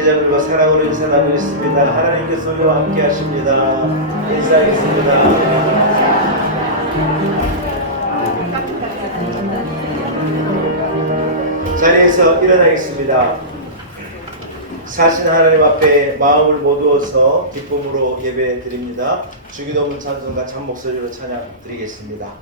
제자들과 사랑으로 인사하고 있습니다. 하나님께서 우리와 함께 하십니다. 인사하겠습니다. 자리에서 일어나겠습니다. 사신 하나님 앞에 마음을 모두어서 기쁨으로 예배 드립니다. 주기도문 찬송가 참목소리로 찬양 드리겠습니다.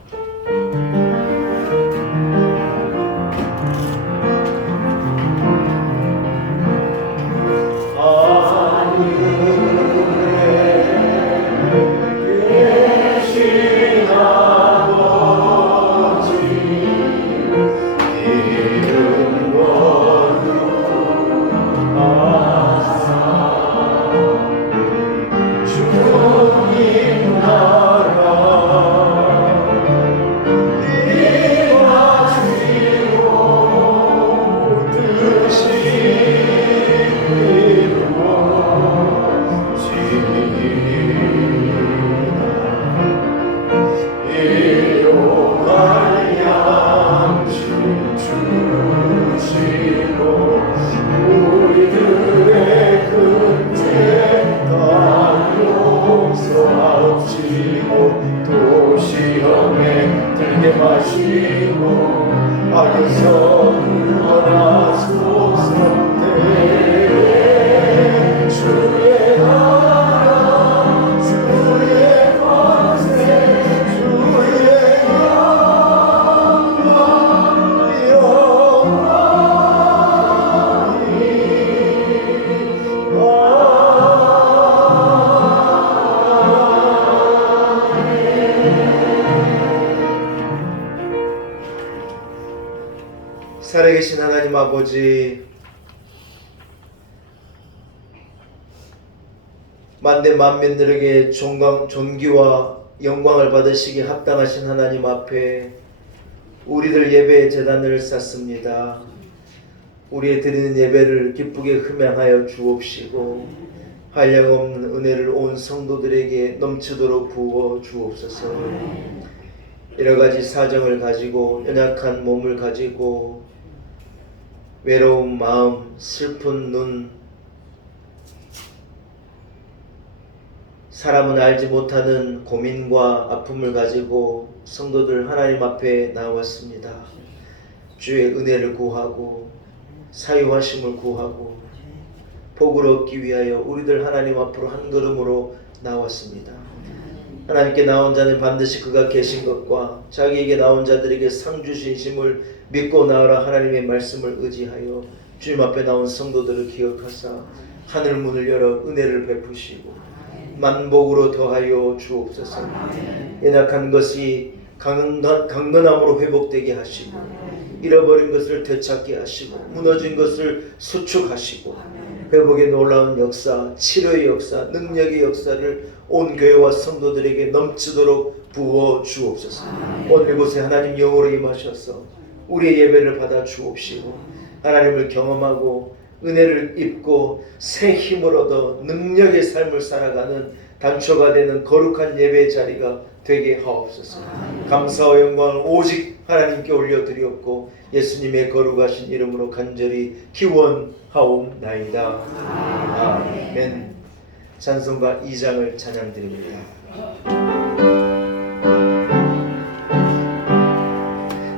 살아계신 하나님 아버지, 만대 만민들에게 존귀와 영광을 받으시기 합당하신 하나님 앞에 우리들 예배의 제단을 쌓습니다. 우리의 드리는 예배를 기쁘게 흠양하여 주옵시고 한량없는 은혜를 온 성도들에게 넘치도록 부어 주옵소서. 여러가지 사정을 가지고 연약한 몸을 가지고 외로운 마음, 슬픈 눈, 사람은 알지 못하는 고민과 아픔을 가지고 성도들 하나님 앞에 나왔습니다. 주의 은혜를 구하고 사유하심을 구하고 복을 얻기 위하여 우리들 하나님 앞으로 한 걸음으로 나왔습니다. 하나님께 나온 자는 반드시 그가 계신 것과 자기에게 나온 자들에게 상 주신심을 믿고 나아라 하나님의 말씀을 의지하여 주님 앞에 나온 성도들을 기억하사 하늘 문을 열어 은혜를 베푸시고 만복으로 더하여 주옵소서. 연약한 것이 강건함으로 회복되게 하시고 잃어버린 것을 되찾게 하시고 무너진 것을 수축하시고 회복의 놀라운 역사, 치료의 역사, 능력의 역사를 온 교회와 성도들에게 넘치도록 부어 주옵소서. 오늘 이곳에 하나님 영으로 임하셔서 우리의 예배를 받아 주옵시고 하나님을 경험하고 은혜를 입고 새 힘을 얻어 능력의 삶을 살아가는 단초가 되는 거룩한 예배의 자리가 되게 하옵소서. 감사와 영광을 오직 하나님께 올려드리옵고 예수님의 거룩하신 이름으로 간절히 기원하옵나이다. 아멘. 찬송가 2장을 찬양드립니다.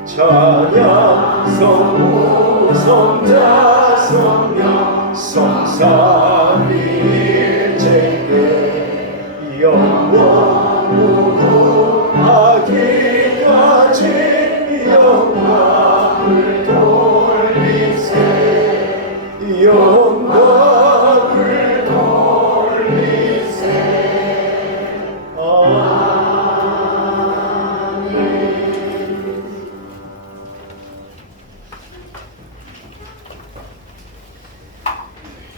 찬양 성부 성자 성령 성삼위일체께 영원으로 하기까지 영광을 돌리세 영광을 돌리세. 아멘.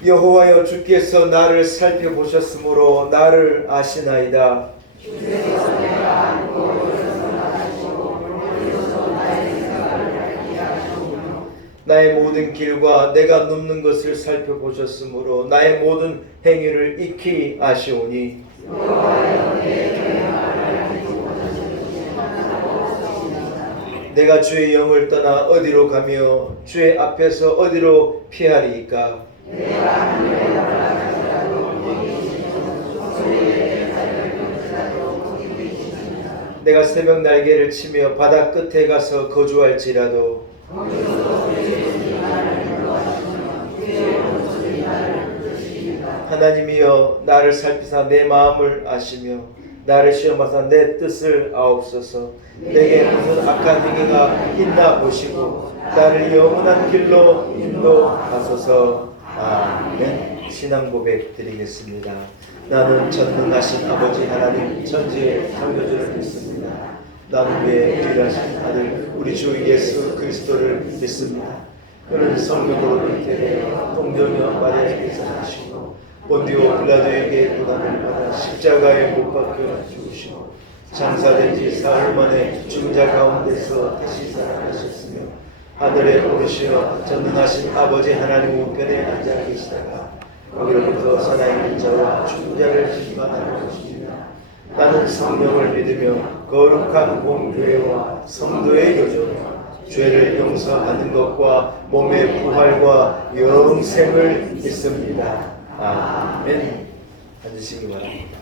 여호와여, 주께서 나를 살펴보셨으므로 나를 아시나이다. 주께서 내가 알고 오셔서 나가시고 오셔서 나의 생각을 알게 하시오며 나의 모든 길과 내가 눕는 것을 살펴보셨으므로 나의 모든 행위를 익히 아시오니. 여호와여, 내 계명을 알고 오셨으니 내가 주의 영을 떠나 어디로 가며 주의 앞에서 어디로 피하리이까. 내가 하늘에 내가 새벽 날개를 치며 바다 끝에 가서 거주할지라도 하나님이여 나를 살피사 내 마음을 아시며 나를 시험하사 내 뜻을 아옵소서. 내게 무슨 악한 행위가 있나 보시고 나를 영원한 길로 인도하소서. 아멘. 신앙 고백 드리겠습니다. 나는 전능하신 아버지 하나님 천지의 창조주를 믿습니다. 나는 위에 유일하신 아들 우리 주 예수 그리스도를 믿습니다. 그는 성령으로 잉태되어 동정녀 마리아에게서 나시고 본디오 빌라도에게 고난을 받아 십자가에 못 박혀 죽으시고 장사된 지 사흘 만에 죽은 자 가운데서 다시 살아나셨으며 하늘에 오르시어 전능하신 아버지 하나님 우편에 앉아 계시다가 거기로부터 살아있는 자와 죽은 자를 심판하러 오십니다. 나는 성령을 믿으며 거룩한 공교회와 성도의 교제와 죄를 용서받는 것과 몸의 부활과 영생을 믿습니다. 아멘. 앉으시기 바랍니다.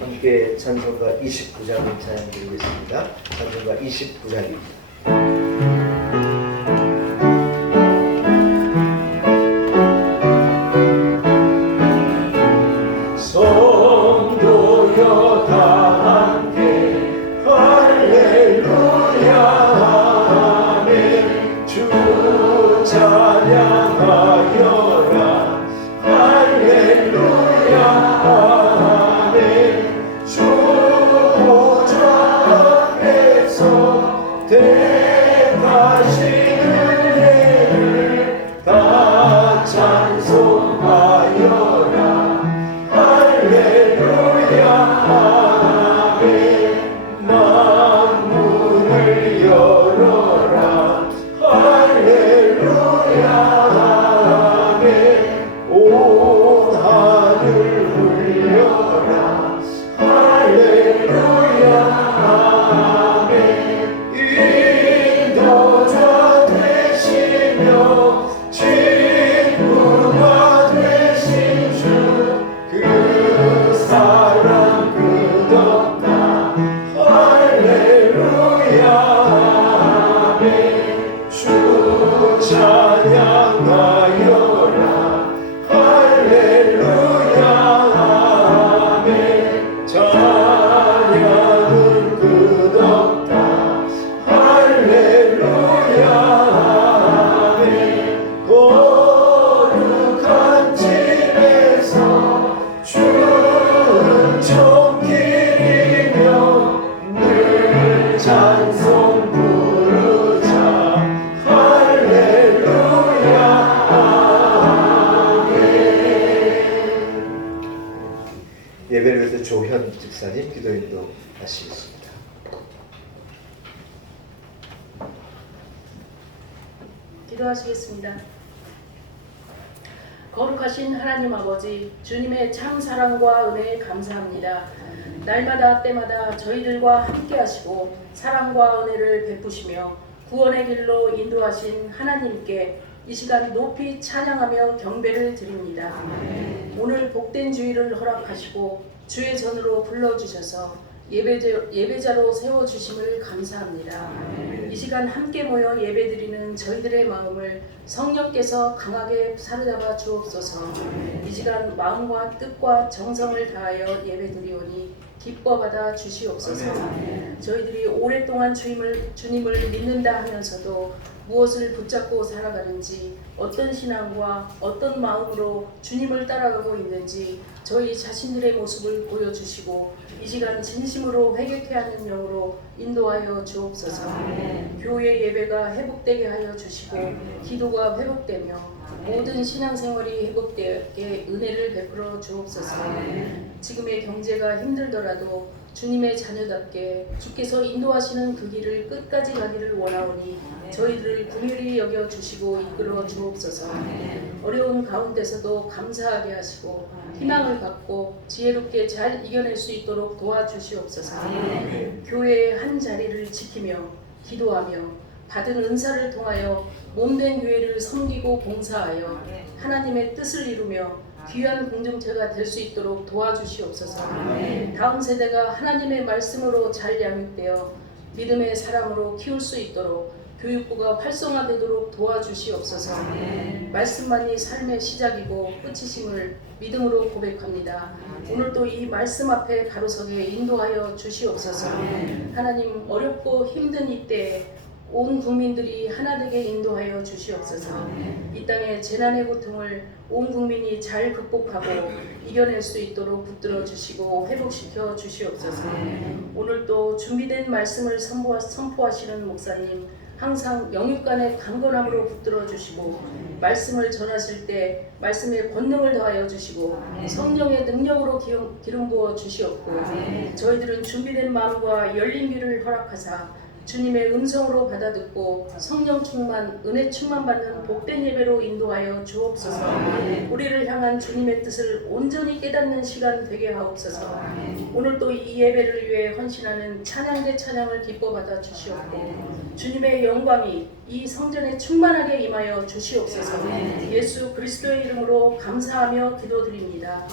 함께 찬송가 29장 찬양 드리겠습니다. 찬송가 29장입니다. 성도여 다 함께 할렐루야 아멘. 주 찬양하여라 할렐루야 아멘. 주 보좌 앞에서 대하신 은혜를 다 찬송하여라 할렐루야 아멘. 만문을 열어라 할렐루야 아멘. 온 하늘 울려라 할렐루야 아멘. 인도자 되시며 친구가 되신 주 그 사랑 끝없다 할렐루야 아멘. 주 찬양하여라 할렐루야 아멘. 찬양은 끝없다 할렐루야 아멘. 거룩한 집에서 주는 종길이며 늘 찬송 부르자 할렐루야 아멘. 예배를 위해서 조현 집사님 기도인도 하시겠습니다. 기도하시겠습니다. 거룩하신 하나님 아버지, 주님의 참 사랑과 은혜에 감사합니다. 날마다 때마다 저희들과 함께 하시고 사랑과 은혜를 베푸시며 구원의 길로 인도하신 하나님께 이 시간 높이 찬양하며 경배를 드립니다. 오늘 복된 주일을 허락하시고 주의 전으로 불러주셔서 예배자로 세워주심을 감사합니다. 이 시간 함께 모여 예배드리는 저희들의 마음을 성령께서 강하게 사로잡아 주옵소서. 이 시간 마음과 뜻과 정성을 다하여 예배드리오니 기뻐 받아 주시옵소서. 저희들이 오랫동안 주님을 믿는다 하면서도 무엇을 붙잡고 살아가는지, 어떤 신앙과 어떤 마음으로 주님을 따라가고 있는지 저희 자신들의 모습을 보여주시고 이 시간 진심으로 회개케 하는 영으로 인도하여 주옵소서. 교회 예배가 회복되게 하여 주시고 기도가 회복되며 모든 신앙생활이 회복되게 은혜를 베풀어 주옵소서. 지금의 경제가 힘들더라도 주님의 자녀답게 주께서 인도하시는 그 길을 끝까지 가기를 원하오니 저희들을 긍휼히 여겨 주시고 이끌어 주옵소서. 어려운 가운데서도 감사하게 하시고 희망을 갖고 지혜롭게 잘 이겨낼 수 있도록 도와주시옵소서. 교회의 한 자리를 지키며 기도하며 받은 은사를 통하여 몸된 교회를 섬기고 봉사하여 하나님의 뜻을 이루며 귀한 공동체가 될 수 있도록 도와주시옵소서. 다음 세대가 하나님의 말씀으로 잘 양육되어 믿음의 사람으로 키울 수 있도록 교육부가 활성화되도록 도와주시옵소서. 말씀만이 삶의 시작이고 끝이심을 믿음으로 고백합니다. 오늘도 이 말씀 앞에 가로서게 인도하여 주시옵소서. 하나님, 어렵고 힘든 이때에 온 국민들이 하나 되게 인도하여 주시옵소서. 이 땅의 재난의 고통을 온 국민이 잘 극복하고 이겨낼 수 있도록 붙들어 주시고 회복시켜 주시옵소서. 오늘도 준비된 말씀을 선포하시는 목사님, 항상 영육간의 강건함으로 붙들어 주시고 말씀을 전하실 때 말씀의 권능을 더하여 주시고 성령의 능력으로 기름 부어 주시옵고 저희들은 준비된 마음과 열린 귀를 허락하사 주님의 음성으로 받아듣고 성령 충만, 은혜 충만 받는 복된 예배로 인도하여 주옵소서. 우리를 향한 주님의 뜻을 온전히 깨닫는 시간 되게 하옵소서. 오늘도 이 예배를 위해 헌신하는 찬양대 찬양을 기뻐 받아 주시옵고 주님의 영광이 이 성전에 충만하게 임하여 주시옵소서. 예수 그리스도의 이름으로 감사하며 기도드립니다.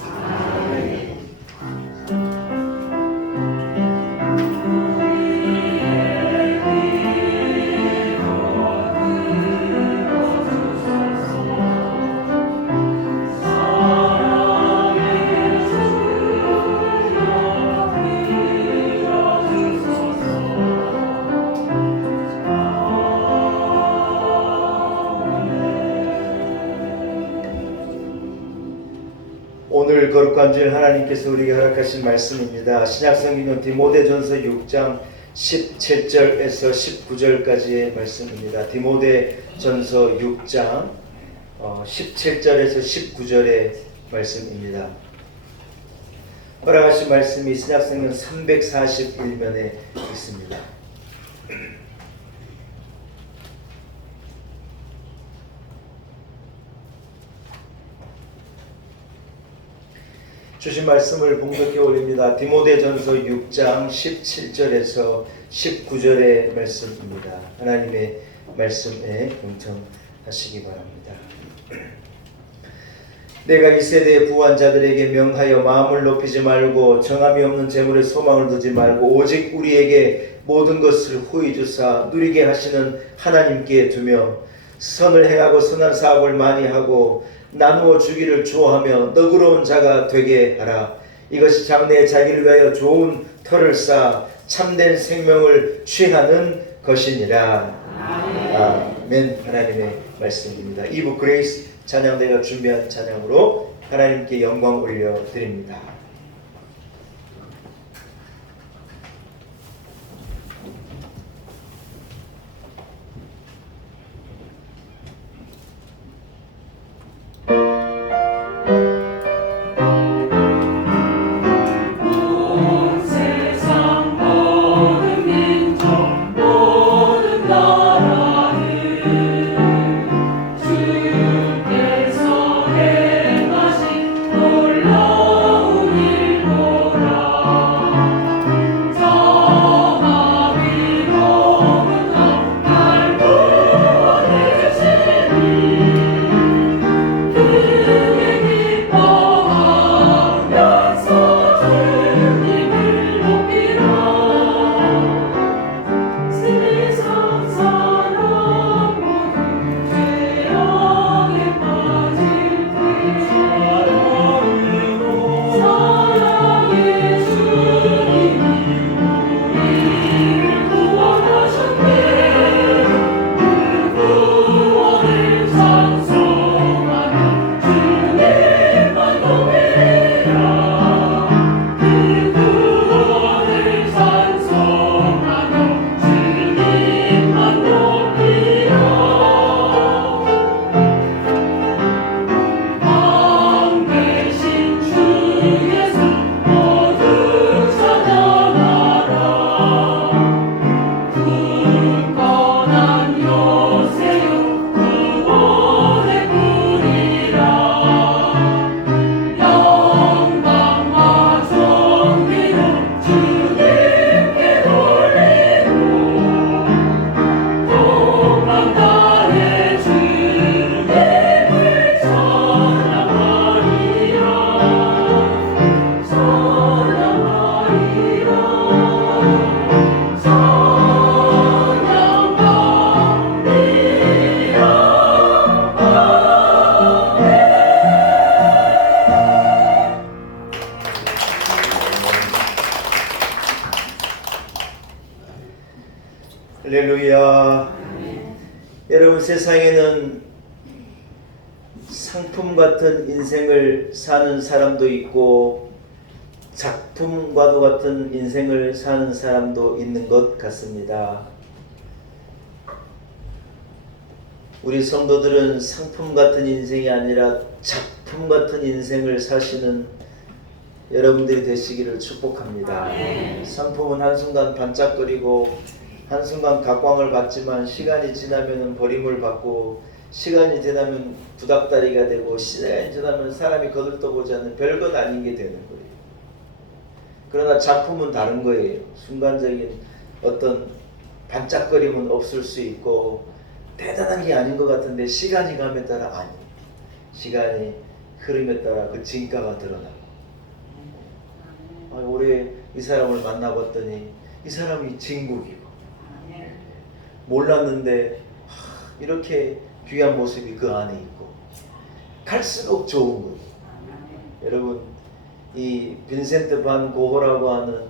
오늘 거룩한 주일 하나님께서 우리에게 허락하신 말씀입니다. 신약성경은 디모데전서 6장 17절에서 19절까지의 말씀입니다. 디모데전서 6장 17절에서 19절의 말씀입니다. 허락하신 말씀이 신약성경 341면에 있습니다. 주신 말씀을 봉독해 올립니다. 디모데전서 6장 17절에서 19절의 말씀입니다. 하나님의 말씀에 동참하시기 바랍니다. 내가 이 세대의 부한 자들에게 명하여 마음을 높이지 말고 정함이 없는 재물에 소망을 두지 말고 오직 우리에게 모든 것을 후히 주사 누리게 하시는 하나님께 두며 선을 행하고 선한 사업을 많이 하고 나누어 주기를 좋아하며 너그러운 자가 되게 하라. 이것이 장래에 자기를 위하여 좋은 터를 쌓아 참된 생명을 취하는 것이니라. 아멘. 하나님의 말씀입니다. 2부 그레이스 찬양대가 준비한 찬양으로 하나님께 영광 올려드립니다. 주께서 행하신 놀라운 세상에는 상품 같은 인생을 사는 사람도 있고 작품과도 같은 인생을 사는 사람도 있는 것 같습니다. 우리 성도들은 상품 같은 인생이 아니라 작품 같은 인생을 사시는 여러분들이 되시기를 축복합니다. 상품은 한순간 반짝거리고 한순간 각광을 받지만 시간이 지나면 버림을 받고 시간이 지나면 구닥다리가 되고 시간이 지나면 사람이 거들떠보지 않는 별것 아닌 게 되는 거예요. 그러나 작품은 다른 거예요. 순간적인 어떤 반짝거림은 없을 수 있고 대단한 게 아닌 것 같은데 시간이 감에 따라 아니, 시간이 흐름에 따라 그 진가가 드러나고 올해 이 사람을 만나봤더니 이 사람이 진국이고 몰랐는데 이렇게 귀한 모습이 그 안에 있고 갈수록 좋은 거예요. 여러분 이 빈센트 반 고흐라고 하는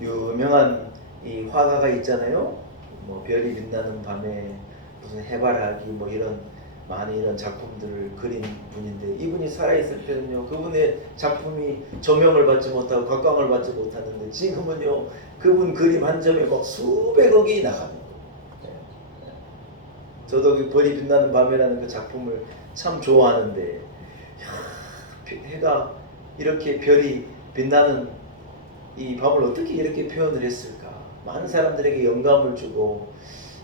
유명한 이 화가가 있잖아요. 뭐 별이 빛나는 밤에 무슨 해바라기 뭐 이런 많은 이런 작품들을 그린 분인데 이분이 살아있을 때는요 그분의 작품이 조명을 받지 못하고 각광을 받지 못하는데 지금은요 그분 그림 한 점에 막 수백억이 나갑니다. 저도 그 별이 빛나는 밤이라는 그 작품을 참 좋아하는데 해가 이렇게 별이 빛나는 이 밤을 어떻게 이렇게 표현을 했을까? 많은 사람들에게 영감을 주고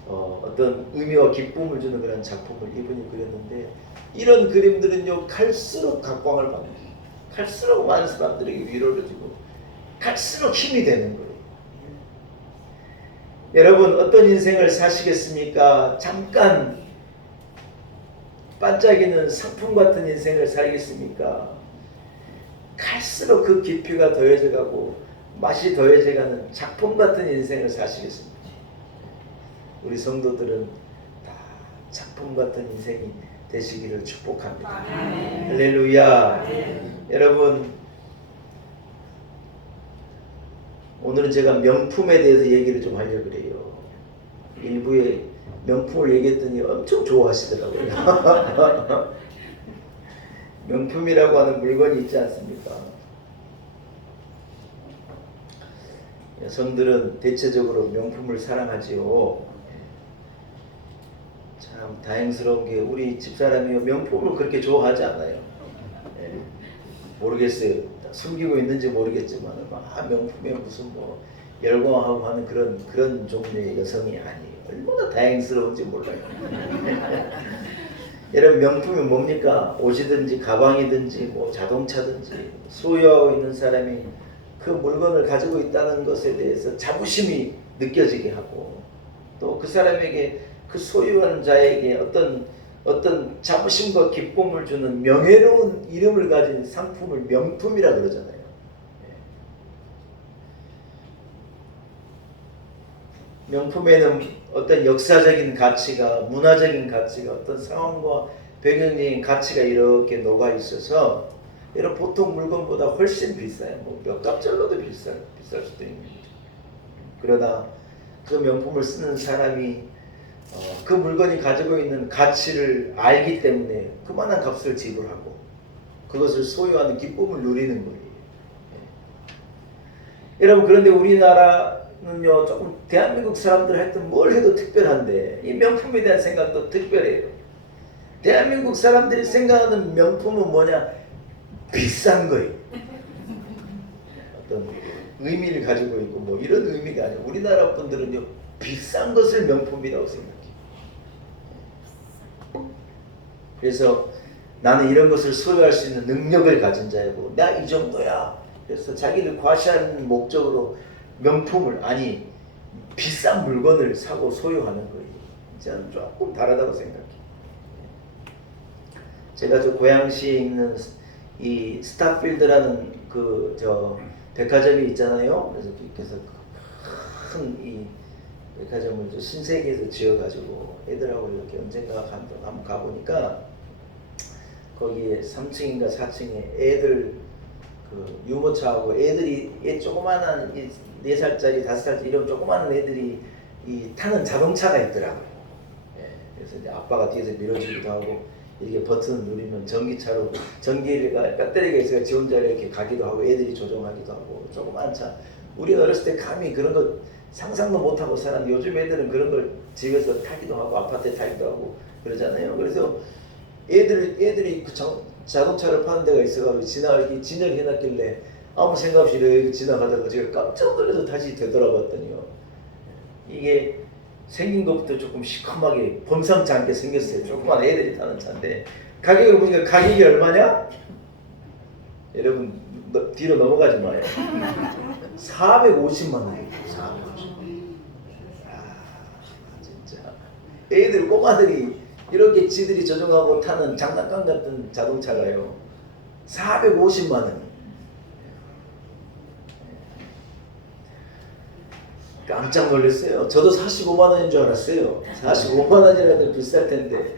어떤 의미와 기쁨을 주는 그런 작품을 이분이 그렸는데 이런 그림들은요 갈수록 각광을 받는 거예요. 갈수록 많은 사람들에게 위로를 주고 갈수록 힘이 되는 거예요. 여러분 어떤 인생을 사시겠습니까? 잠깐 반짝이는 상품 같은 인생을 살겠습니까? 갈수록 그 깊이가 더해져 가고 맛이 더해져 가는 작품 같은 인생을 사시겠습니까? 우리 성도들은 다 작품 같은 인생이 되시기를 축복합니다. 할렐루야. 여러분 오늘은 제가 명품에 대해서 얘기를 좀 하려고 그래요. 일부에 명품을 얘기했더니 엄청 좋아하시더라고요. 명품이라고 하는 물건이 있지 않습니까? 여성들은 대체적으로 명품을 사랑하지요. 참 다행스러운 게 우리 집사람이 명품을 그렇게 좋아하지 않아요. 모르겠어요. 숨기고 있는지 모르겠지만 명품에 무슨 뭐 열광하고 하는 그런 종류의 여성이 아니에요. 얼마나 다행스러운지 몰라요. 여러분 명품이 뭡니까? 옷이든지 가방이든지 뭐 자동차든지 소유하고 있는 사람이 그 물건을 가지고 있다는 것에 대해서 자부심이 느껴지게 하고 또 그 사람에게 그 소유하는 자에게 어떤 자부심과 기쁨을 주는 명예로운 이름을 가진 상품을 명품이라 그러잖아요. 명품에는 어떤 역사적인 가치가, 문화적인 가치가, 어떤 상황과 배경적인 가치가 이렇게 녹아 있어서 이런 보통 물건보다 훨씬 비싸요. 뭐 몇 값절로도 비쌀 수도 있는 거죠. 그러나 그 명품을 쓰는 사람이 그 물건이 가지고 있는 가치를 알기 때문에 그만한 값을 지불하고 그것을 소유하는 기쁨을 누리는 거예요. 여러분 그런데 우리나라는요 조금 대한민국 사람들 하여튼 뭘 해도 특별한데 이 명품에 대한 생각도 특별해요. 대한민국 사람들이 생각하는 명품은 뭐냐? 비싼 거예요. 어떤 의미를 가지고 있고 뭐 이런 의미가 아니에요. 우리나라 분들은요 비싼 것을 명품이라고 생각해요. 그래서 나는 이런 것을 소유할 수 있는 능력을 가진 자이고 나 이 정도야. 그래서 자기를 과시하는 목적으로 명품을 아니 비싼 물건을 사고 소유하는 거예요. 저는 조금 다르다고 생각해요. 제가 저 고양시에 있는 이 스타필드라는 그 저 백화점이 있잖아요. 그래서 큰 이 백화점을 신세계에서 지어가지고 애들하고 이렇게 언젠가 한번 가보니까 거기에 3층인가 4층에 애들 그 유모차하고 애들이 조그마한 4살짜리 5살짜리 이런 조그마한 애들이 이 타는 자동차가 있더라고요. 그래서 이제 아빠가 뒤에서 밀어주기도 하고 이렇게 버튼 누르면 전기차로 전기가 배터리가 있어요. 지 혼자 이렇게 가기도 하고 애들이 조종하기도 하고 조그만 차. 우리는 어렸을 때 감히 그런 거 상상도 못하고 살았는데 요즘 애들은 그런 걸 집에서 타기도 하고 아파트에 타기도 하고 그러잖아요. 그래서 애들이 그 자동차를 파는 데가 있어가지고 진열을 해놨길래 아무 생각 없이 이렇게 지나가다가 제가 깜짝 놀라서 다시 되돌아봤더니요. 이게 생긴 것부터 조금 시커멓게 범상치 않게 생겼어요. 조그만 애들이 타는 차인데 가격을 보니까 가격이 얼마냐? 여러분 뒤로 넘어가지 마요. 450만 원이에요. 450만. 진짜 애들 꼬마들이 이렇게 지들이 조종하고 타는 장난감 같은 자동차가요. 450만 원. 깜짝 놀랐어요. 저도 45만 원인 줄 알았어요. 45만 원이라도 비쌀 텐데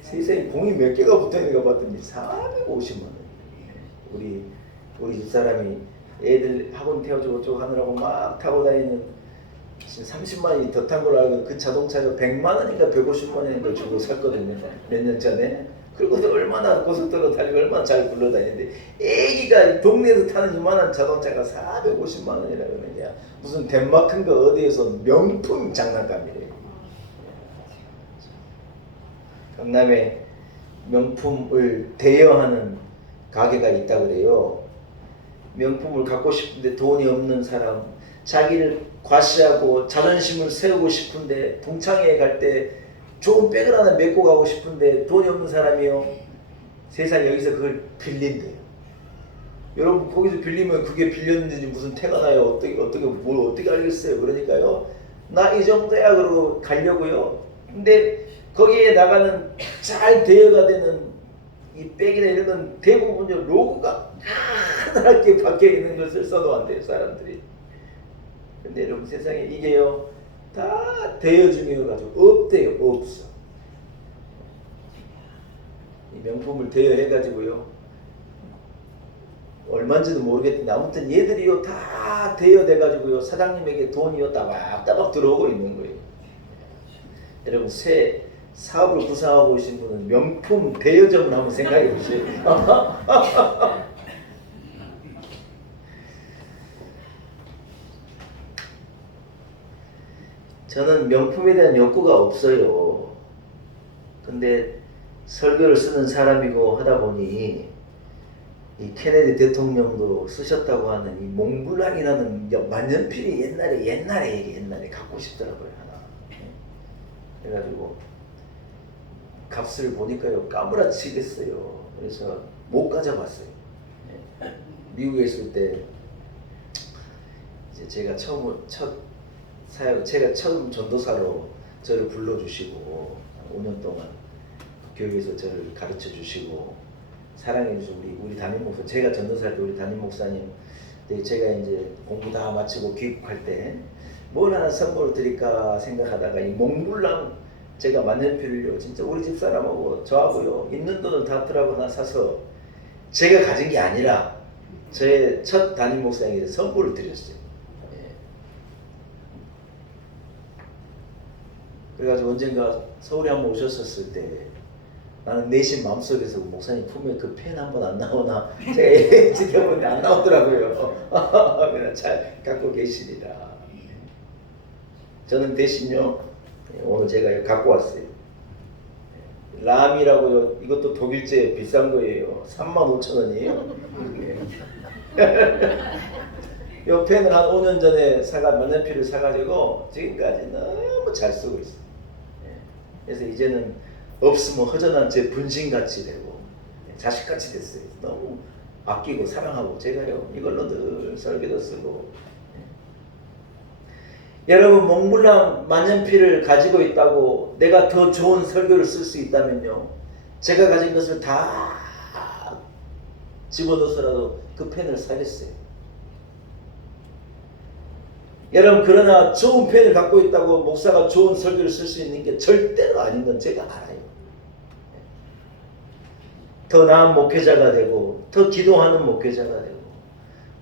세상에 공이 몇 개가 붙어 있는 거 봤더니 450만 원. 우리 집사람이 애들 학원 태워주고 어쩌고 하느라고 막 타고 다니는 30만 원이 더 탄 걸로 알고 그 자동차가 100만 원인가 150만 원인가 주고 샀거든요. 몇 년 전에. 그리고 얼마나 고속도로 달리고 얼마나 잘 굴러다니는데 애기가 동네에서 타는 이만한 자동차가 450만 원이라 그러냐. 무슨 덴마크인가 어디에서 명품 장난감이래요. 강남에 명품을 대여하는 가게가 있다고 그래요. 명품을 갖고 싶은데 돈이 없는 사람, 자기를 과시하고 자존심을 세우고 싶은데 동창회에 갈 때 좋은 백을 하나 메고 가고 싶은데 돈이 없는 사람이요. 세상에 여기서 그걸 빌린대요. 여러분 거기서 빌리면 그게 빌렸는지 무슨 태가 나요. 뭘 어떻게 알겠어요. 그러니까요. 나 이 정도야 그러고 가려고요. 근데 거기에 나가는 잘 대여가 되는 이 백이나 이런 건 대부분 로고가 하나밖에 박혀 있는 것을 써놓은대요. 사람들이. 근데 여러분 세상에 이게요. 다 대여 중이어가지고 없대요. 없어. 이 명품을 대여해가지고요. 얼마인지도 모르겠는데 아무튼 얘들이요 다 대여돼가지고요 사장님에게 돈이요 따박따박 들어오고 있는 거예요. 여러분 새 사업을 구상하고 오신 분은 명품 대여점을 한번 생각해 보세요. 저는 명품에 대한 욕구가 없어요. 근데 설교를 쓰는 사람이고 하다 보니 이 케네디 대통령도 쓰셨다고 하는 이 몽블랑이라는 만년필이 옛날에 갖고 싶더라고요. 하나. 그래가지고 값을 보니까요 까무라치겠어요. 그래서 못 가져봤어요. 미국에 있을 때 이제 제가 제가 처음 전도사로 저를 불러주시고 5년 동안 교회에서 저를 가르쳐 주시고 사랑해 주신 우리 담임 목사, 제가 전도사할 때 우리 담임 목사님, 제가 이제 공부 다 마치고 귀국할 때 뭘 하나 선물을 드릴까 생각하다가 이 몽블랑 제가 만년필을요 진짜 우리 집 사람하고 저하고요 있는 돈을 다 트라고 하나 사서 제가 가진 게 아니라 저의 첫 담임 목사님에게 선물을 드렸어요. 그래가지고 언젠가 서울에 한번 오셨었을 때 나는 내심 마음속에서 목사님 품에 그 펜 한 번 안 나오나 제가 지켜보는데 안 나오더라고요. 그냥 잘 갖고 계시리라. 저는 대신요 오늘 제가 갖고 왔어요. 람이라고요. 이것도 독일제 비싼 거예요. 35,000원이에요. 이 펜을 한 5년 전에 만년필을 사가지고 지금까지 너무 잘 쓰고 있어요. 그래서 이제는 없으면 허전한 제 분신같이 되고 자식같이 됐어요. 너무 아끼고 사랑하고 제가요 이걸로 늘 설교도 쓰고. 여러분 몽블랑 만년필을 가지고 있다고 내가 더 좋은 설교를 쓸 수 있다면요 제가 가진 것을 다 집어넣어서라도 그 펜을 사겠어요. 여러분 그러나 좋은 펜을 갖고 있다고 목사가 좋은 설교를 쓸 수 있는 게 절대로 아닌 건 제가 알아요. 더 나은 목회자가 되고 더 기도하는 목회자가 되고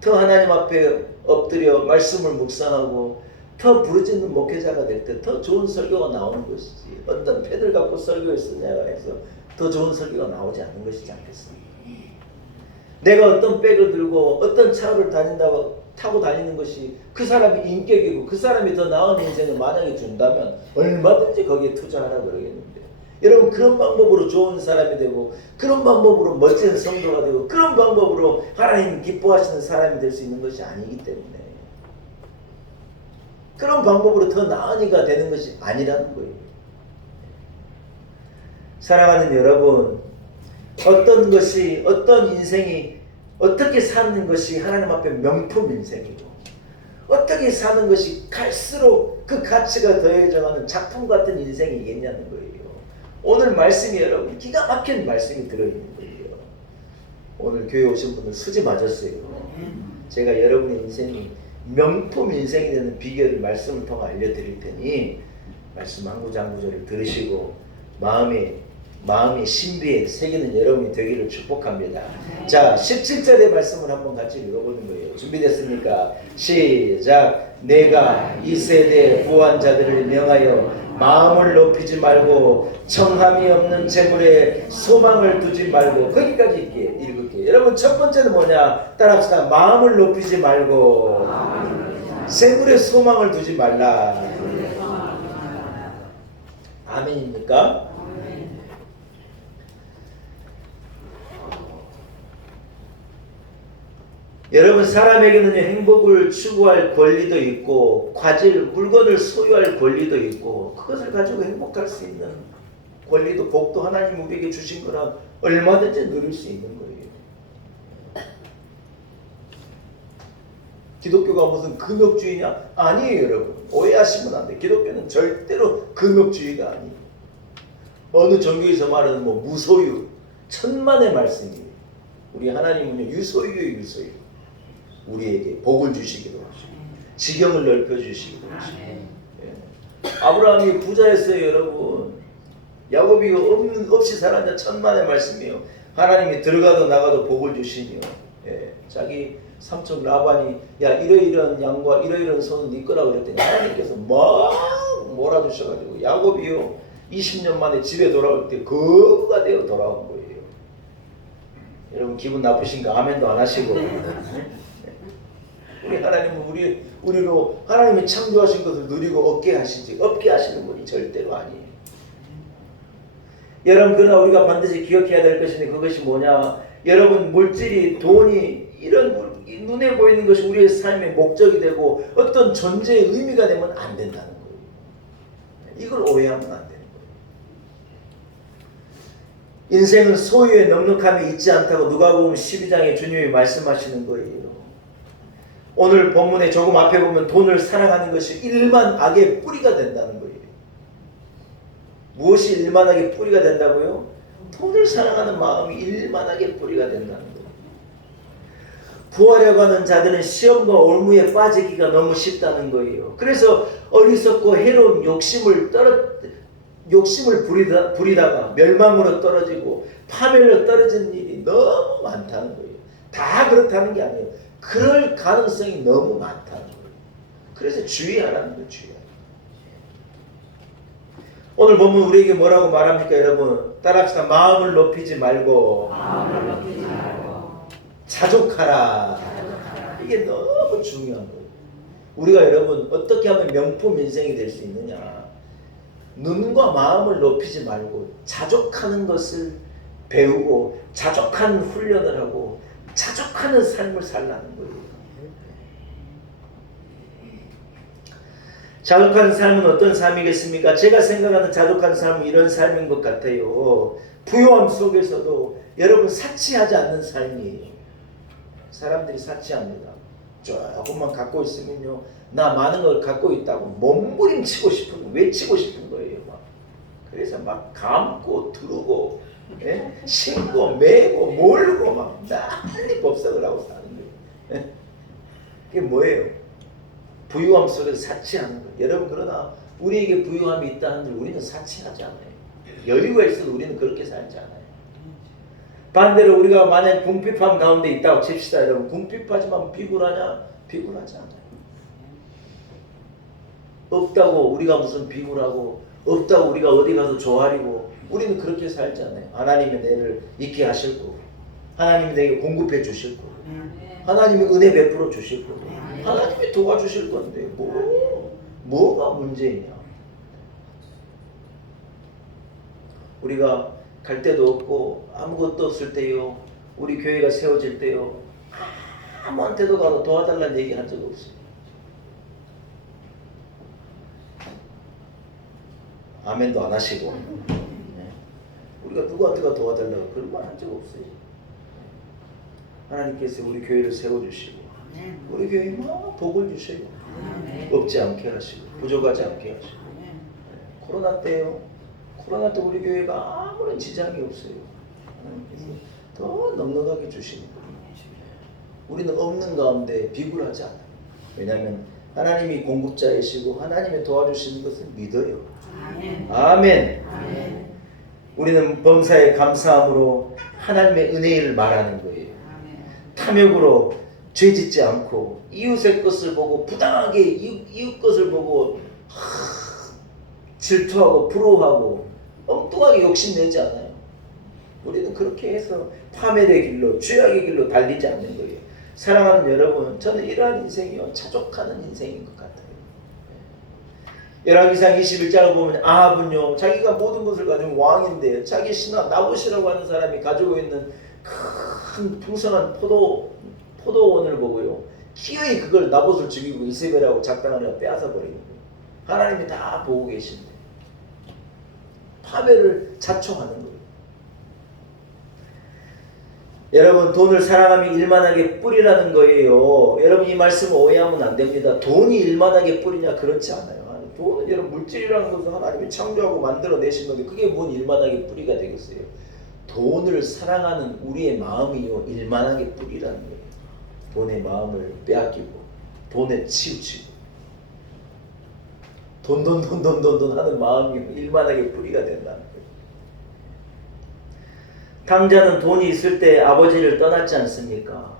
더 하나님 앞에 엎드려 말씀을 묵상하고 더 부르짖는 목회자가 될 때 더 좋은 설교가 나오는 것이지, 어떤 패들 갖고 설교했으냐가 해서 더 좋은 설교가 나오지 않는 것이지 않겠습니까? 내가 어떤 백을 들고 어떤 차를 타고 다니는 것이 그 사람이 인격이고 그 사람이 더 나은 인생을 만약에 준다면 얼마든지 거기에 투자하라 그러겠는데, 여러분 그런 방법으로 좋은 사람이 되고 그런 방법으로 멋진 성도가 되고 그런 방법으로 하나님 기뻐하시는 사람이 될 수 있는 것이 아니기 때문에, 그런 방법으로 더 나은 이가 되는 것이 아니라는 거예요. 사랑하는 여러분, 어떤 것이, 어떤 인생이 어떻게 사는 것이 하나님 앞에 명품 인생이고, 어떻게 사는 것이 갈수록 그 가치가 더해져가는 작품 같은 인생이겠냐는 거예요. 오늘 말씀이 여러분 기가 막힌 말씀이 들어있는 거예요. 오늘 교회 오신 분들 수지 맞았어요. 제가 여러분의 인생이 명품 인생이 되는 비결을 말씀을 통해 알려드릴 테니 말씀 한 구절 한 구절을 들으시고 마음의 신비에 새기는 여러분이 되기를 축복합니다. 자, 17절의 말씀을 한번 같이 읽어보는 거예요. 준비됐습니까? 시작. 내가 이 세대 부한 자들을 명하여 마음을 높이지 말고 청함이 없는 재물에 소망을 두지 말고, 거기까지 읽을게요. 여러분 첫 번째는 뭐냐? 따라합시다. 마음을 높이지 말고 재물에 소망을 두지 말라. 아멘입니까? 여러분 사람에게는 행복을 추구할 권리도 있고 과질, 물건을 소유할 권리도 있고 그것을 가지고 행복할 수 있는 권리도, 복도 하나님 우리에게 주신 거라 얼마든지 누릴 수 있는 거예요. 기독교가 무슨 금욕주의냐? 아니에요 여러분. 오해하시면 안 돼요. 기독교는 절대로 금욕주의가 아니에요. 어느 종교에서 말하는 뭐 무소유, 천만의 말씀이에요. 우리 하나님은요 유소유예요. 유소유. 우리에게 복을 주시기도 하시고 지경을 넓혀주시기도 하시고. 예. 아브라함이 부자였어요 여러분. 야곱이 없이 살았냐? 천만의 말씀이요. 하나님이 들어가도 나가도 복을 주시며, 예. 자기 삼촌 라반이 야 이러이러한 양과 이러이러한 소는 네 거라 그랬더니 하나님께서 막 몰아주셔가지고 야곱이요 20년 만에 집에 돌아올 때 거부가 되어 돌아온 거예요. 여러분 기분 나쁘신가? 아멘도 안 하시고. 우리 하나님은 우리로 하나님이 창조하신 것을 누리고 얻게 하시지 없게 하시는 분이 절대로 아니에요. 여러분 그러나 우리가 반드시 기억해야 될 것인데 그것이 뭐냐? 여러분 물질이, 돈이, 이런 눈에 보이는 것이 우리의 삶의 목적이 되고 어떤 존재의 의미가 되면 안 된다는 거예요. 이걸 오해하면 안 되는 거예요. 인생은 소유의 넉넉함이 있지 않다고 누가복음 12장에 주님이 말씀하시는 거예요. 오늘 본문에 조금 앞에 보면 돈을 사랑하는 것이 일만 악의 뿌리가 된다는 거예요. 무엇이 일만 악의 뿌리가 된다고요? 돈을 사랑하는 마음이 일만 악의 뿌리가 된다는 거예요. 부하려고 하는 자들은 시험과 올무에 빠지기가 너무 쉽다는 거예요. 그래서 어리석고 해로운 욕심을 부리다가 멸망으로 떨어지고 파멸로 떨어지는 일이 너무 많다는 거예요. 다 그렇다는 게 아니에요. 그럴 가능성이 너무 많다는 거예요. 그래서 주의하라는 거예요. 주의하라. 오늘 보면 우리에게 뭐라고 말합니까 여러분? 따라합시다. 마음을 높이지 말고 자족하라. 이게 너무 중요한 거예요. 우리가 여러분 어떻게 하면 명품 인생이 될 수 있느냐? 눈과 마음을 높이지 말고 자족하는 것을 배우고 자족하는 훈련을 하고 자족하는 삶을 살라는 거예요. 자족한 삶은 어떤 삶이겠습니까? 제가 생각하는 자족한 삶은 이런 삶인 것 같아요. 부요함 속에서도 여러분 사치하지 않는 삶이에요. 사람들이 사치합니다. 조금만 갖고 있으면요, 나 많은 걸 갖고 있다고 몸부림치고 싶은, 외치고 싶은 거예요. 막. 그래서 막 감고 두르고, 예? 신고 매고 몰고 막 난리 법석을 하고 사는 거예요. 예? 그게 뭐예요? 부유함 속에서 사치하는 거예요. 여러분 그러나 우리에게 부유함이 있다 한들 우리는 사치하지 않아요. 여유가 있어도 우리는 그렇게 살지 않아요. 반대로 우리가 만약 궁핍함 가운데 있다고 칩시다. 여러분 궁핍하지만 비굴하냐? 비굴하지 않아요. 없다고 우리가 무슨 비굴하고 없다고 우리가 어디 가서 조아리고 우리는 그렇게 살지 않아요. 하나님이 내를 있게 하실 거고 하나님이 내게 공급해 주실 거고 하나님이 은혜 베풀어 주실 거고 하나님이 도와주실 건데 뭐가 문제이냐. 우리가 갈 데도 없고 아무것도 없을 때요, 우리 교회가 세워질 때요, 아무한테도 가서 도와달라는 얘기 한 적 없어요. 아멘도 안 하시고 우리가 누구한테가 도와달라고 그런 말 한 적 없어요. 하나님께서 우리 교회를 세워주시고 우리 교회에 막 복을 주시고 없지 않게 하시고 부족하지 않게 하시고 코로나 때요, 코로나 때 우리 교회가 아무런 지장이 없어요. 하나님께서 더 넉넉하게 주시는 거예요. 우리는 없는 가운데 비굴하지 않아요. 왜냐하면 하나님이 공급자이시고 하나님이 도와주시는 것을 믿어요. 아멘. 우리는 범사에 감사함으로 하나님의 은혜를 말하는 거예요. 탐욕으로 죄짓지 않고 이웃의 것을 보고 부당하게 이웃 것을 보고 질투하고 부러워하고 엉뚱하게 욕심내지 않아요. 우리는 그렇게 해서 파멸의 길로 죄악의 길로 달리지 않는 거예요. 사랑하는 여러분, 저는 이러한 인생이요, 자족하는 인생인 것 같아요. 열왕기상 21장을 보면 아합은요, 자기가 모든 것을 가진 왕인데 자기 신하 나봇이라고 하는 사람이 가지고 있는 큰 풍성한 포도원을 보고요, 기어이 그걸 나봇을 죽이고 이세벨하고 작당하려 빼앗아 버리는 거예요. 하나님이 다 보고 계신데 파멸을 자초하는 거예요. 여러분, 돈을 사랑하며 일만하게 뿌리라는 거예요. 여러분, 이 말씀을 오해하면 안 됩니다. 돈이 일만하게 뿌리냐? 그렇지 않아요. 돈은 여러분 물질이라는 것은 하나님이 창조하고 만들어내신 건데 그게 뭔 일만하게 뿌리가 되겠어요. 돈을 사랑하는 우리의 마음이요, 일만하게 뿌리라는 거예요. 돈의 마음을 빼앗기고 돈에 치우치고 돈 하는 마음이 일만하게 뿌리가 된다는 거예요. 당자는 돈이 있을 때 아버지를 떠났지 않습니까?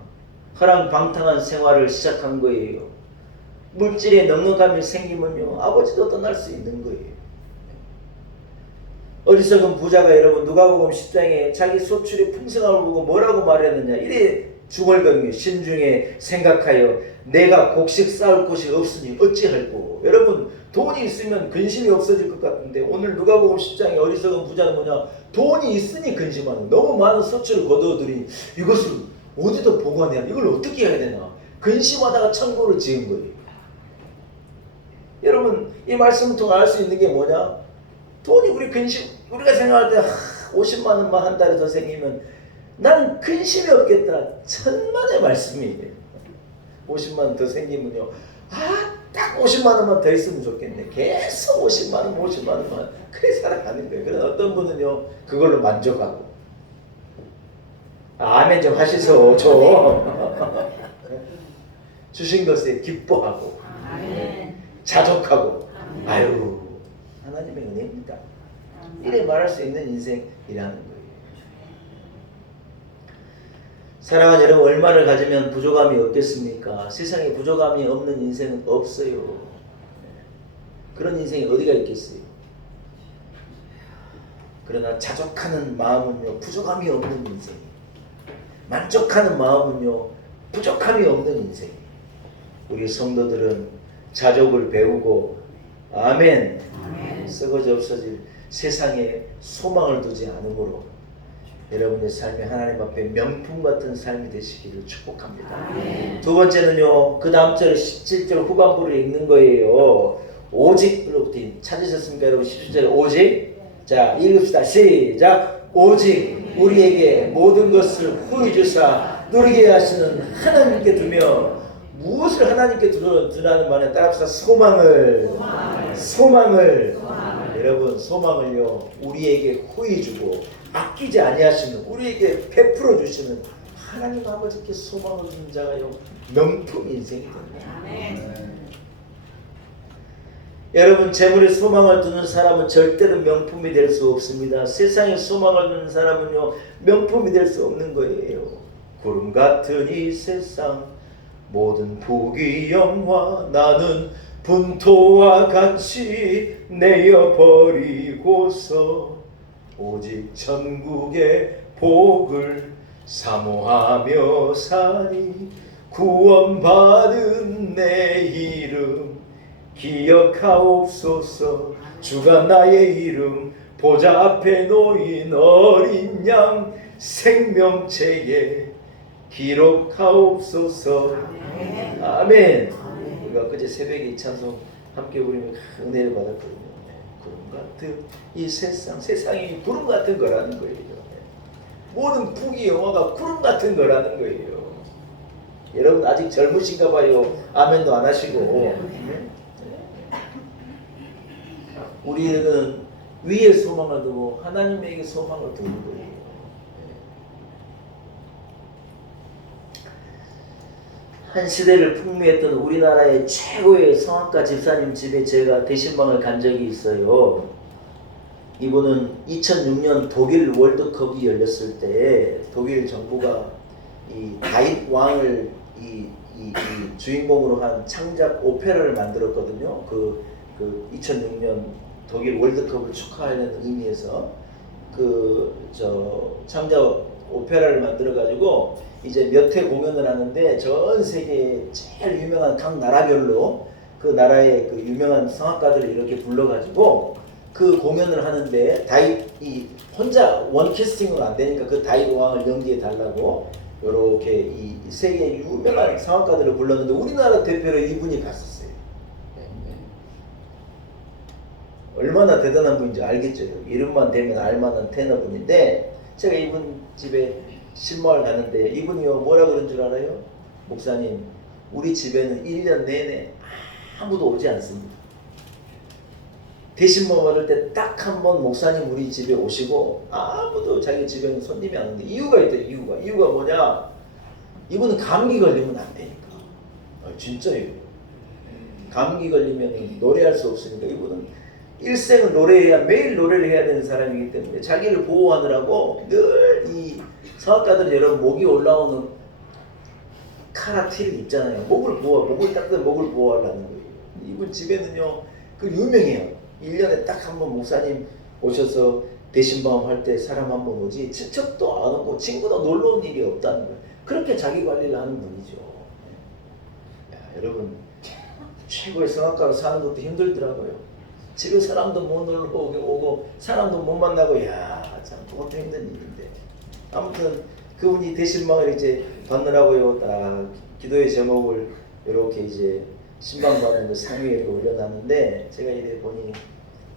허랑방탕한 생활을 시작한 거예요. 물질에 넉넉함이 생기면요, 아버지도 떠날 수 있는 거예요. 어리석은 부자가 여러분 누가복음 10장에 자기 소출의 풍성함을 보고 뭐라고 말했느냐, 이래 중얼거리며 심중에 생각하여 내가 곡식 쌓을 곳이 없으니 어찌할꼬. 여러분, 돈이 있으면 근심이 없어질 것 같은데 오늘 누가복음 10장에 어리석은 부자는 뭐냐, 돈이 있으니 근심하는, 너무 많은 소출을 거두어들이 이것을 어디다 보관해야, 이걸 어떻게 해야 되나 근심하다가 창고를 지은 거예요. 여러분, 이 말씀을 통해 알 수 있는 게 뭐냐, 돈이 우리가 생각할 때 50만 원만 한 달에 더 생기면 나는 근심이 없겠다, 천만의 말씀이에요. 50만 원 더 생기면요, 딱 50만 원만 더 있으면 좋겠네. 계속 50만 원만 그래 살아가는 거예요. 그래서 어떤 분은요, 그걸로 만족하고, 아멘 좀 하시소. 주신 것에 기뻐하고, 자족하고, 아유, 하나님의 은혜입니다. 이래 말할 수 있는 인생이라는 거예요. 사랑하는 여러분, 얼마를 가지면 부족함이 없겠습니까? 세상에 부족함이 없는 인생은 없어요. 그런 인생이 어디가 있겠어요? 그러나 자족하는 마음은요, 부족함이 없는 인생. 만족하는 마음은요, 부족함이 없는 인생. 우리 성도들은 자족을 배우고, 아멘, 썩어져 없어질 세상에 소망을 두지 않으므로 여러분의 삶이 하나님 앞에 명품 같은 삶이 되시기를 축복합니다. 두 번째는요, 그 다음 절 17절 후반부를 읽는 거예요. 오직으로부터 찾으셨습니까 여러분? 17절 오직. 자, 읽읍시다. 시작. 오직 우리에게 모든 것을 후히 주사 누리게 하시는 하나님께 두며. 무엇을 하나님께 두라는 말에 따라서 소망을. 여러분, 소망을요, 우리에게 후히 주고 아끼지 아니하시는, 우리에게 베풀어 주시는 하나님 아버지께 소망을 주는 자가요, 명품 인생이 됩니다. 여러분, 재물에 소망을 두는 사람은 절대로 명품이 될 수 없습니다. 세상에 소망을 두는 사람은요, 명품이 될 수 없는 거예요. 구름 같은 이 세상 모든 부귀 영화 나는 분토와 같이 내어버리고서 오직 천국의 복을 사모하며 사니 구원받은 내 이름 기억하옵소서. 주가 나의 이름 보좌 앞에 놓인 어린 양 생명책에 기록하옵소서. 아멘. 우리가 그제 새벽에 이 찬송 함께 부르며 은혜를 받았거든요. 구름 같은 이 세상이 구름 같은 거라는 거예요. 모든 부귀 영화가 구름 같은 거라는 거예요. 여러분 아직 젊으신가 봐요. 아멘도 안 하시고. 우리는 위의 소망을 두고 하나님에게 소망을 두는 거예요. 한 시대를 풍미했던 우리나라의 최고의 성악가 집사님 집에 제가 대신방을 간 적이 있어요. 이분은 2006년 독일 월드컵이 열렸을 때 독일 정부가 이 다윗 왕을 이 주인공으로 한 창작 오페라를 만들었거든요. 그 2006년 독일 월드컵을 축하하는 의미에서 창작 오페라를 만들어 가지고 이제 몇 회 공연을 하는데 전 세계 제일 유명한 각 나라별로 그 나라의 그 유명한 성악가들을 이렇게 불러가지고 그 공연을 하는데 다윗이 혼자 원 캐스팅은 안 되니까 그 다윗 왕을 연기해 달라고 이렇게 이 세계 유명한 성악가들을 불렀는데 우리나라 대표로 이분이 갔었어요. 얼마나 대단한 분인지 알겠죠. 이름만 대면 알만한 테너분인데 제가 이분 집에 신방을 갔는데 이분이요 뭐라 그런 줄 알아요? 목사님, 우리 집에는 1년 내내 아무도 오지 않습니다. 대신방 받을 때 딱 한 번 목사님 우리 집에 오시고 아무도 자기 집에는 손님이 안 오는데 이유가 있다. 이유가 뭐냐? 이분은 감기 걸리면 안 되니까. 진짜예요. 감기 걸리면 노래할 수 없으니까 이분은 일생을 노래해야 매일 노래를 해야 되는 사람이기 때문에 자기를 보호하느라고 늘 이 성악가들은 여러분 목이 올라오는 카라티를 입잖아요. 목을 닦든 목을 보호하려는 거예요. 이분 집에는요 그 유명해요. 1년에 딱 한 번 목사님 오셔서 대신방 할 때 사람 한 번 오지 친척도 안 오고 친구도 놀러 온 일이 없다는 거예요. 그렇게 자기 관리를 하는 분이죠. 야, 여러분 최고의 성악가로 사는 것도 힘들더라고요. 집에 사람도 못 놀러 오고 사람도 못 만나고 참 그것도 힘든 일인데 아무튼 그분이 대신방을 이제 받느라고요 딱 기도의 제목을 이렇게 이제 신방 받는 그 상위에 이렇게 올려놨는데 제가 이래 보니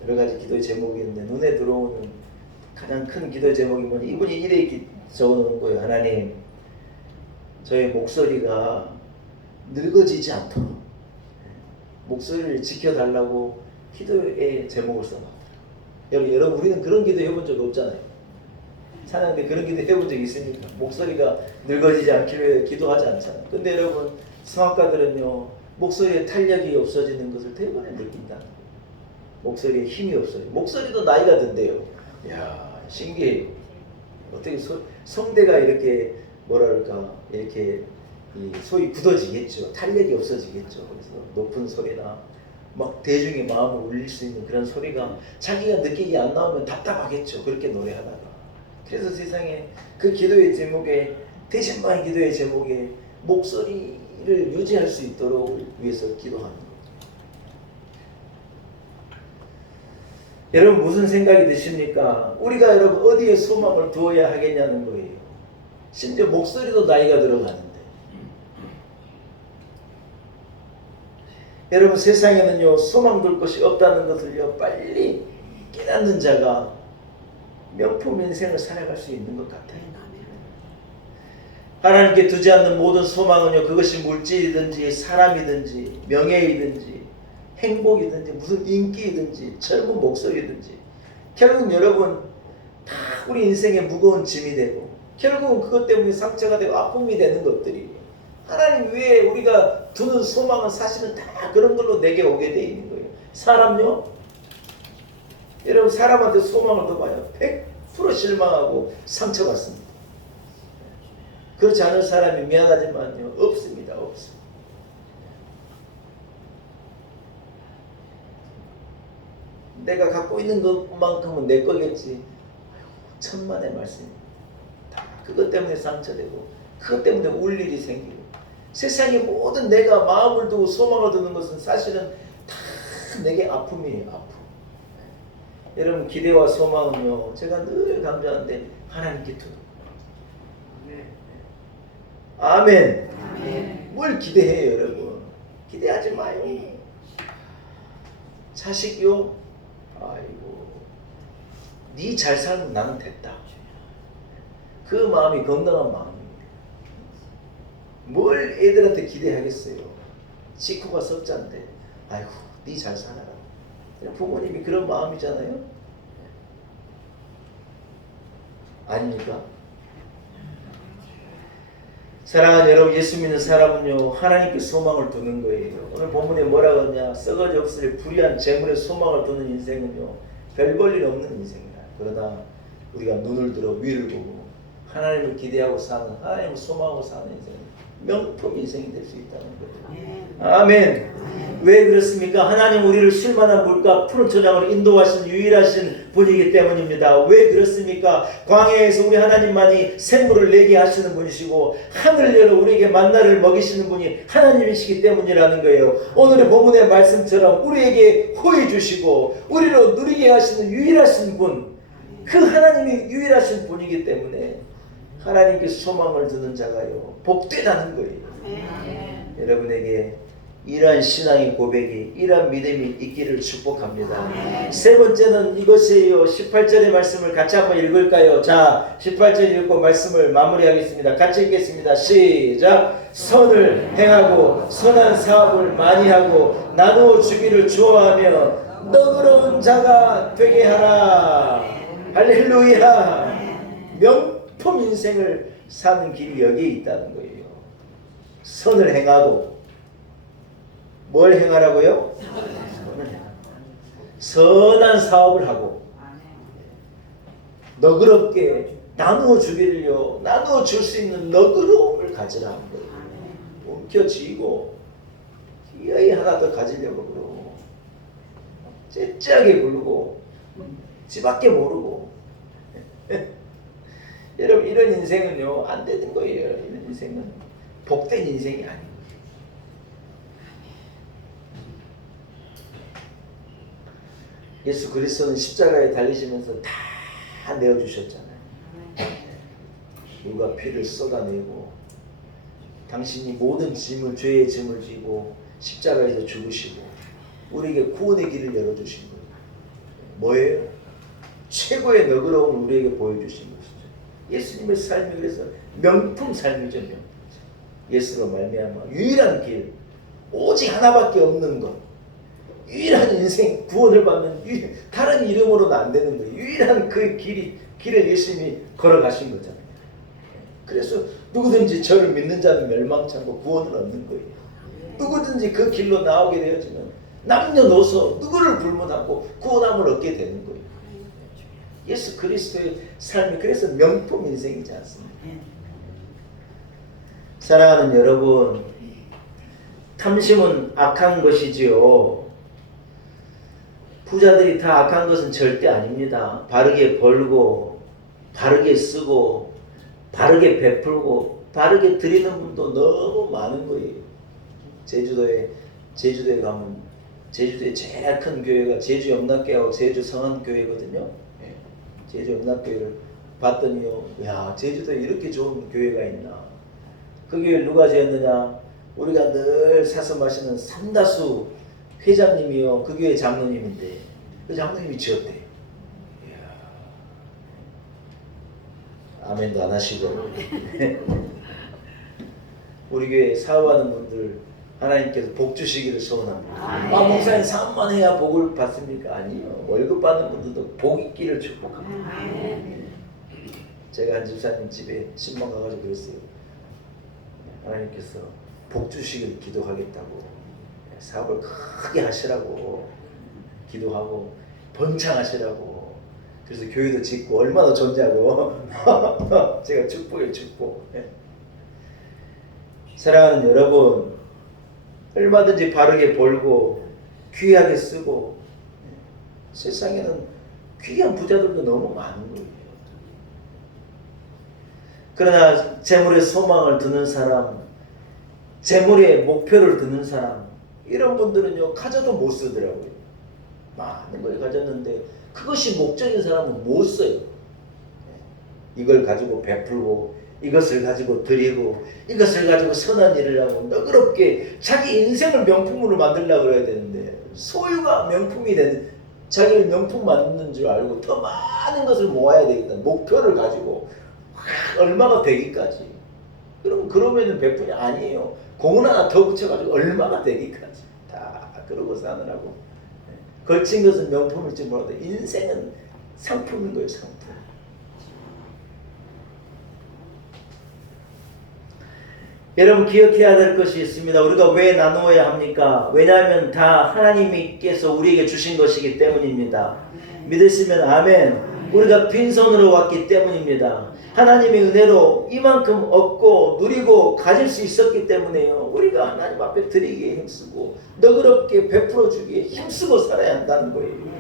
여러 가지 기도의 제목이 있는데 눈에 들어오는 가장 큰 기도의 제목이 뭐니 이분이 이래 적어놓은 거예요. 하나님 저의 목소리가 늙어지지 않도록 목소리를 지켜달라고 기도의 제목을 써놨더라고요. 여러분 우리는 그런 기도 해본 적 없잖아요. 사는데 그런 기도 해본 적 있습니까? 목소리가 늙어지지 않기를 기도하지 않잖아요. 근데 여러분 성악가들은요 목소리에 탄력이 없어지는 것을 대번에 느낀다. 목소리에 힘이 없어요. 목소리도 나이가 든대요. 이야 신기해요. 어떻게 성대가 이렇게 뭐랄까 이렇게 소위 굳어지겠죠. 탄력이 없어지겠죠. 그래서 높은 소리나 막 대중의 마음을 울릴 수 있는 그런 소리가 자기가 느끼기 안 나오면 답답하겠죠. 그렇게 노래하다가. 그래서 세상에 그 기도의 제목에 대신방의 기도의 제목에 목소리를 유지할 수 있도록 위해서 기도하는 거예요. 여러분 무슨 생각이 드십니까? 우리가 여러분 어디에 소망을 두어야 하겠냐는 거예요. 심지어 목소리도 나이가 들어가는데 여러분 세상에는요 소망 둘 것이 없다는 것을요 빨리 깨닫는 자가 명품 인생을 살아갈 수 있는 것 같아요. 하나님께 두지 않는 모든 소망은요 그것이 물질이든지 사람이든지 명예이든지 행복이든지 무슨 인기이든지 젊은 목소리든지 결국은 여러분 다 우리 인생의 무거운 짐이 되고 결국은 그것 때문에 상처가 되고 아픔이 되는 것들이 하나님 위에 우리가 두는 소망은 사실은 다 그런 걸로 내게 오게 돼 있는 거예요. 사람요? 여러분 사람한테 소망을 둬봐요. 100% 실망하고 상처받습니다. 그렇지 않은 사람이 미안하지만요 없습니다. 없습니다. 내가 갖고 있는 것만큼은 내 거겠지. 천만의 말씀이 다 그것 때문에 상처되고 그것 때문에 울 일이 생기고 세상의 모든 내가 마음을 두고 소망을 두는 것은 사실은 다 내게 아픔이에요. 아픔. 여러분 기대와 소망은요 제가 늘 강조하는데 하나님께 두는 거예요. 아멘. 아멘. 뭘 기대해요 여러분. 기대하지 마요. 자식이요 아이고 네 잘 살면 나는 됐다. 그 마음이 건강한 마음입니다. 뭘 애들한테 기대하겠어요. 식구가 석자인데 아이고 네 잘 살아라. 부모님이 그런 마음이잖아요. 아닙니까? 사랑하는 여러분, 예수 믿는 사람은요 하나님께 소망을 두는 거예요. 오늘 본문에 뭐라고 하냐, 썩어지 없을 불의한 재물에 소망을 두는 인생은요 별 볼 일 없는 인생이다. 그러나 우리가 눈을 들어 위를 보고 하나님을 기대하고 사는, 하나님을 소망하고 사는 인생은 명품 인생이 될 수 있다는 거예요. 아멘. 왜 그렇습니까? 하나님 우리를 쉴만한 물과 푸른 초장으로 인도하신 유일하신 분이기 때문입니다. 왜 그렇습니까? 광야에서 우리 하나님만이 샘물을 내게 하시는 분이시고 하늘 열어 우리에게 만나를 먹이시는 분이 하나님이시기 때문이라는 거예요. 오늘의 본문의 말씀처럼 우리에게 호의 주시고 우리로 누리게 하시는 유일하신 분, 그 하나님이 유일하신 분이기 때문에 하나님께 소망을 두는 자가요 복되다는 거예요. 여러분에게 이러한 신앙의 고백이, 이러한 믿음이 있기를 축복합니다. 세 번째는 이것이에요. 18절의 말씀을 같이 한번 읽을까요? 자, 18절 읽고 말씀을 마무리하겠습니다. 같이 읽겠습니다. 시작. 선을 행하고 선한 사업을 많이 하고 나누어 주기를 좋아하며 너그러운 자가 되게 하라. 할렐루야. 명품 인생을 사는 길이 여기에 있다는 거예요. 선을 행하고 뭘 행하라고요? 선한 사업을 하고 너그럽게 나누어 주기를요 나누어 줄 수 있는 너그러움을 가지라 하는 거예요. 움켜쥐고 기어이 하나 더 가지려고 그러고 째째하게 굴고 지밖에 모르고 여러분 이런 인생은요 안 되는 거예요. 이런 인생은 복된 인생이 아니에요. 예수 그리스도는 십자가에 달리시면서 다 내어주셨잖아요. 누가 피를 쏟아내고 당신이 모든 짐을, 죄의 짐을 지고 십자가에서 죽으시고 우리에게 구원의 길을 열어주신 거예요. 뭐예요? 최고의 너그러움을 우리에게 보여주신 것이죠. 예수님의 삶이 그래서 명품 삶이죠. 명품 삶. 예수로 말미암아 유일한 길, 오직 하나밖에 없는 것, 유일한 인생, 구원을 받는 다른 이름으로는 안 되는 거예요. 유일한 그 길을 예수님이 걸어가신 거잖아요. 그래서 누구든지 저를 믿는 자는 멸망치 않고 구원을 얻는 거예요. 누구든지 그 길로 나오게 되어지면 남녀노소 누구를 불문하고 구원함을 얻게 되는 거예요. 예수 그리스도의 삶이 그래서 명품 인생이지 않습니까? 사랑하는 여러분, 탐심은 악한 것이지요. 부자들이 다 악한 것은 절대 아닙니다. 바르게 벌고 바르게 쓰고 바르게 베풀고 바르게 드리는 분도 너무 많은 거예요. 제주도에 가면 제주도에 제일 큰 교회가 제주 영락교회하고 제주 성안교회거든요. 제주 영락교회를 봤더니요, 야 제주도에 이렇게 좋은 교회가 있나. 그 교회를 누가 지었느냐? 우리가 늘 사서 마시는 삼다수 회장님이요 그 교회 장로님인데 그 장로님이 지었대요. 이야. 아멘도 안 하시고 우리 교회 사업하는 분들 하나님께서 복 주시기를 소원합니다. 목사님 사업만 해야 복을 받습니까? 아니요. 월급 받는 분들도 복 있기를 축복합니다. 제가 한 집사님 집에 신방 가가지고 그랬어요. 하나님께서 복 주시기를 기도하겠다고, 사업을 크게 하시라고 기도하고 번창하시라고, 그래서 교회도 짓고 얼마나 좋냐고 제가 축복해 축복. 사랑하는 여러분, 얼마든지 바르게 벌고 귀하게 쓰고 세상에는 귀한 부자들도 너무 많은 거예요. 그러나 재물의 소망을 두는 사람, 재물의 목표를 두는 사람, 이런 분들은요 가져도 못 쓰더라고요. 많은 걸 가졌는데 그것이 목적인 사람은 못 써요. 이걸 가지고 베풀고, 이것을 가지고 드리고, 이것을 가지고 선한 일을 하고 너그럽게 자기 인생을 명품으로 만들려고 그래야 되는데, 소유가 명품이 되는, 자기를 명품 만드는 줄 알고 더 많은 것을 모아야 되겠다, 목표를 가지고 얼마가 되기까지. 그러면은 베푼이 아니에요. 공은 하나 더 붙여가지고 얼마가 되기까지 다 그러고 사느라고. 걸친 것은 명품일지 몰라도 인생은 상품인 거예요, 상품. 여러분 기억해야 될 것이 있습니다. 우리가 왜 나누어야 합니까? 왜냐하면 다 하나님께서 우리에게 주신 것이기 때문입니다. 믿으시면 아멘. 우리가 빈손으로 왔기 때문입니다. 하나님의 은혜로 이만큼 얻고 누리고 가질 수 있었기 때문에요. 우리가 하나님 앞에 드리기에 힘쓰고 너그럽게 베풀어 주기에 힘쓰고 살아야 한다는 거예요.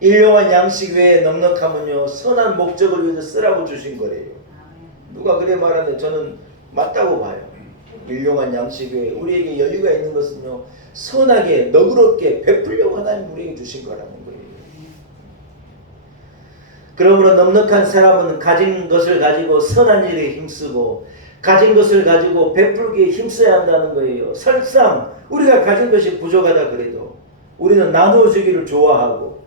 일용한 양식 외에 넉넉함은요 선한 목적을 위해서 쓰라고 주신 거래요. 누가 그래 말하는데 저는 맞다고 봐요. 일용한 양식 외에 우리에게 여유가 있는 것은요 선하게 너그럽게 베풀려고 하나님 우리에게 주신 거라는 거예요. 그러므로 넉넉한 사람은 가진 것을 가지고 선한 일에 힘쓰고 가진 것을 가지고 베풀기에 힘써야 한다는 거예요. 설상 우리가 가진 것이 부족하다 그래도 우리는 나누어 주기를 좋아하고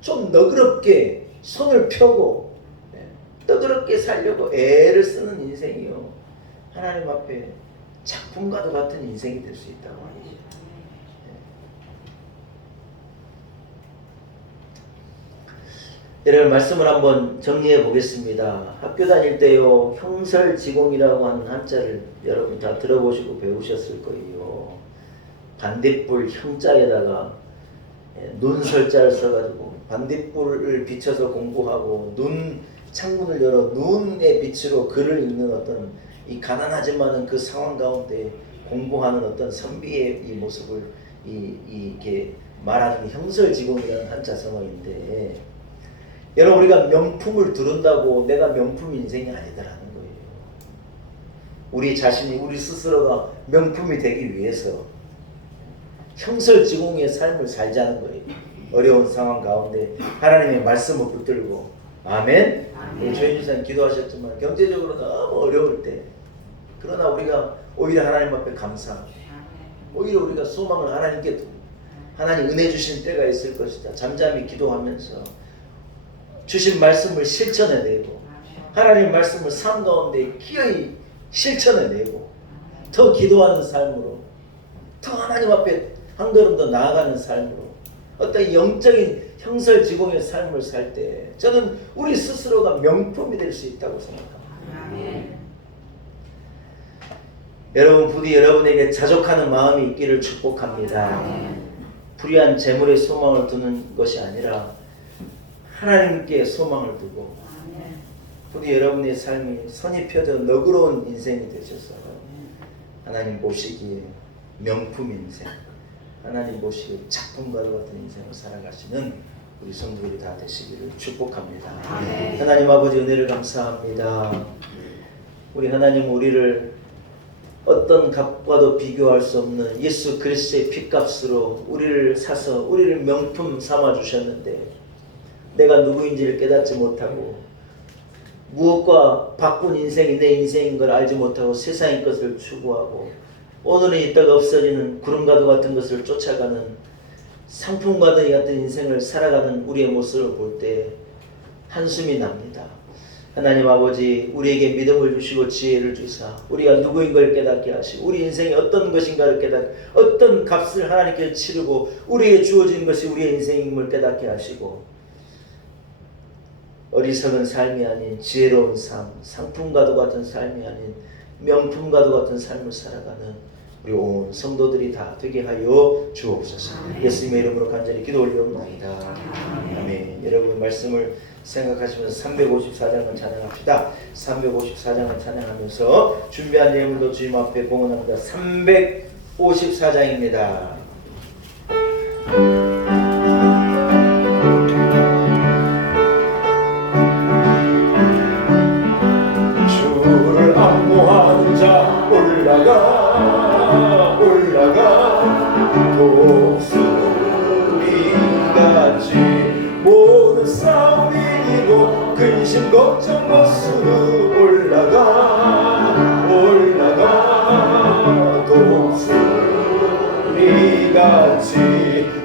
좀 너그럽게 손을 펴고 너그럽게 살려고 애를 쓰는 인생이요 하나님 앞에 작품과도 같은 인생이 될 수 있다고 하죠. 여러분 말씀을 한번 정리해 보겠습니다. 학교 다닐 때요 형설지공이라고 하는 한자를 여러분 다 들어보시고 배우셨을 거예요. 반딧불 형자에다가 눈설자를 써가지고 반딧불을 비춰서 공부하고 눈 창문을 열어 눈의 빛으로 글을 읽는 어떤 이 가난하지만은 그 상황 가운데 공부하는 어떤 선비의 이 모습을 이렇게 말하는 형설지공이라는 한자 성어인데, 여러분 우리가 명품을 두른다고 내가 명품 인생이 아니더라는 거예요. 우리 자신이 우리 스스로가 명품이 되기 위해서 형설지공의 삶을 살자는 거예요. 어려운 상황 가운데 하나님의 말씀을 붙들고. 아멘. 우리 조인주 사님 기도하셨지만 경제적으로 너무 어려울 때 그러나 우리가 오히려 하나님 앞에 감사하고 오히려 우리가 소망을 하나님께 두고 하나님 은혜 주신 때가 있을 것이다. 잠잠히 기도하면서 주신 말씀을 실천해내고 하나님 말씀을 삶 가운데 기어이 실천해내고 더 기도하는 삶으로 더 하나님 앞에 한 걸음 더 나아가는 삶으로 어떤 영적인 형설지공의 삶을 살 때 저는 우리 스스로가 명품이 될 수 있다고 생각합니다. 여러분 부디 여러분에게 자족하는 마음이 있기를 축복합니다. 불의한 재물의 소망을 두는 것이 아니라 하나님께 소망을 두고 부디 여러분의 삶이 선이 펴져 너그러운 인생이 되셔서 하나님 보시기에 명품 인생, 하나님 보시기에 작품과 같은 인생을 살아가시는 우리 성도들이 다 되시기를 축복합니다. 하나님 아버지 은혜를 감사합니다. 우리 하나님 우리를 어떤 값과도 비교할 수 없는 예수 그리스도의 피값으로 우리를 사서 우리를 명품 삼아 주셨는데 내가 누구인지를 깨닫지 못하고 무엇과 바꾼 인생이 내 인생인 걸 알지 못하고 세상의 것을 추구하고 오늘은 있다가 없어지는 구름과도 같은 것을 쫓아가는 상품과도 같은 인생을 살아가는 우리의 모습을 볼 때 한숨이 납니다. 하나님 아버지 우리에게 믿음을 주시고 지혜를 주사 우리가 누구인 걸 깨닫게 하시고 우리 인생이 어떤 것인가를 깨닫고 어떤 값을 하나님께 치르고 우리에게 주어진 것이 우리의 인생임을 깨닫게 하시고 어리석은 삶이 아닌 지혜로운 삶, 상품과도 같은 삶이 아닌 명품과도 같은 삶을 살아가는 우리 온 성도들이 다 되게 하여 주옵소서. 예수님의 이름으로 간절히 기도 올려옵나이다. 아멘. 여러분 말씀을 생각하시면서 354장을 찬양합시다. 354장을 찬양하면서 준비한 예물도 주님 앞에 봉헌합니다. 354장입니다. 주를 안모하는 자 올라가 올라가 독수리같이 모든 싸움 이기고 근심 걱정 벗으로 올라가 올라가 독수리같이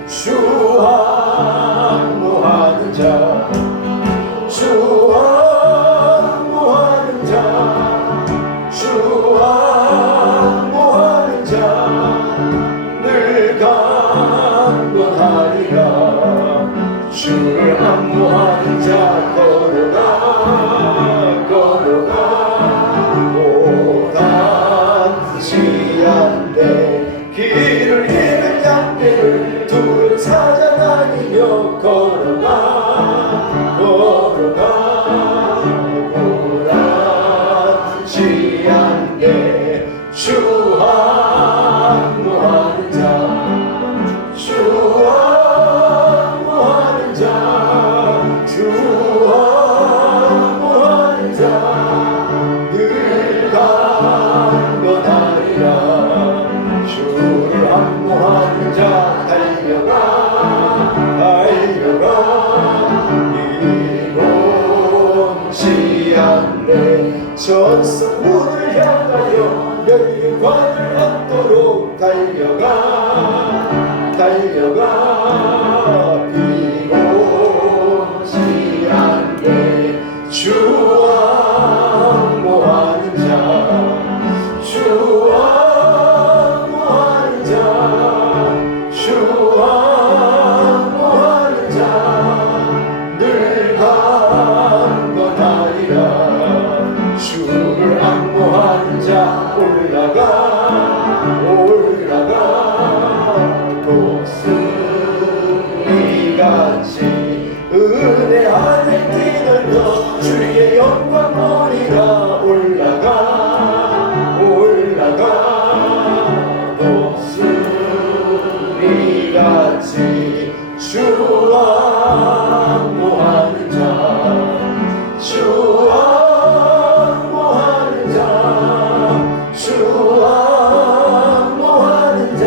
주 안모하는 자 주 안모하는 자 주 안모하는 자 늘 강건하리라 주를 안모하는 자 걸어가 걸어가 고단치 않네 길을 잃은 양떼를 둘은 찾아다니며 걸어가 걸어가 고단치 않네 주 안모하는 자 주 안모하는 자 주 안모하는 자 늘 강건하리라 주를 안모하는 자 달려가 달려가 이곳지 않네 전성문을 향하여 멸류관을 얻도록 달려가 달려가 비고지 않네 주 안모하는 자 주 안모하는 자 주 안모하는 자 늘 강건하리라 주를 안모하는 자 올라가 올라가 독수리같이 은혜 안에 뛰놀며 주의 영광 보리라 올라가 올라가 독수리같이 주 안모하는 자 주 안모하는 자 주 안모하는 자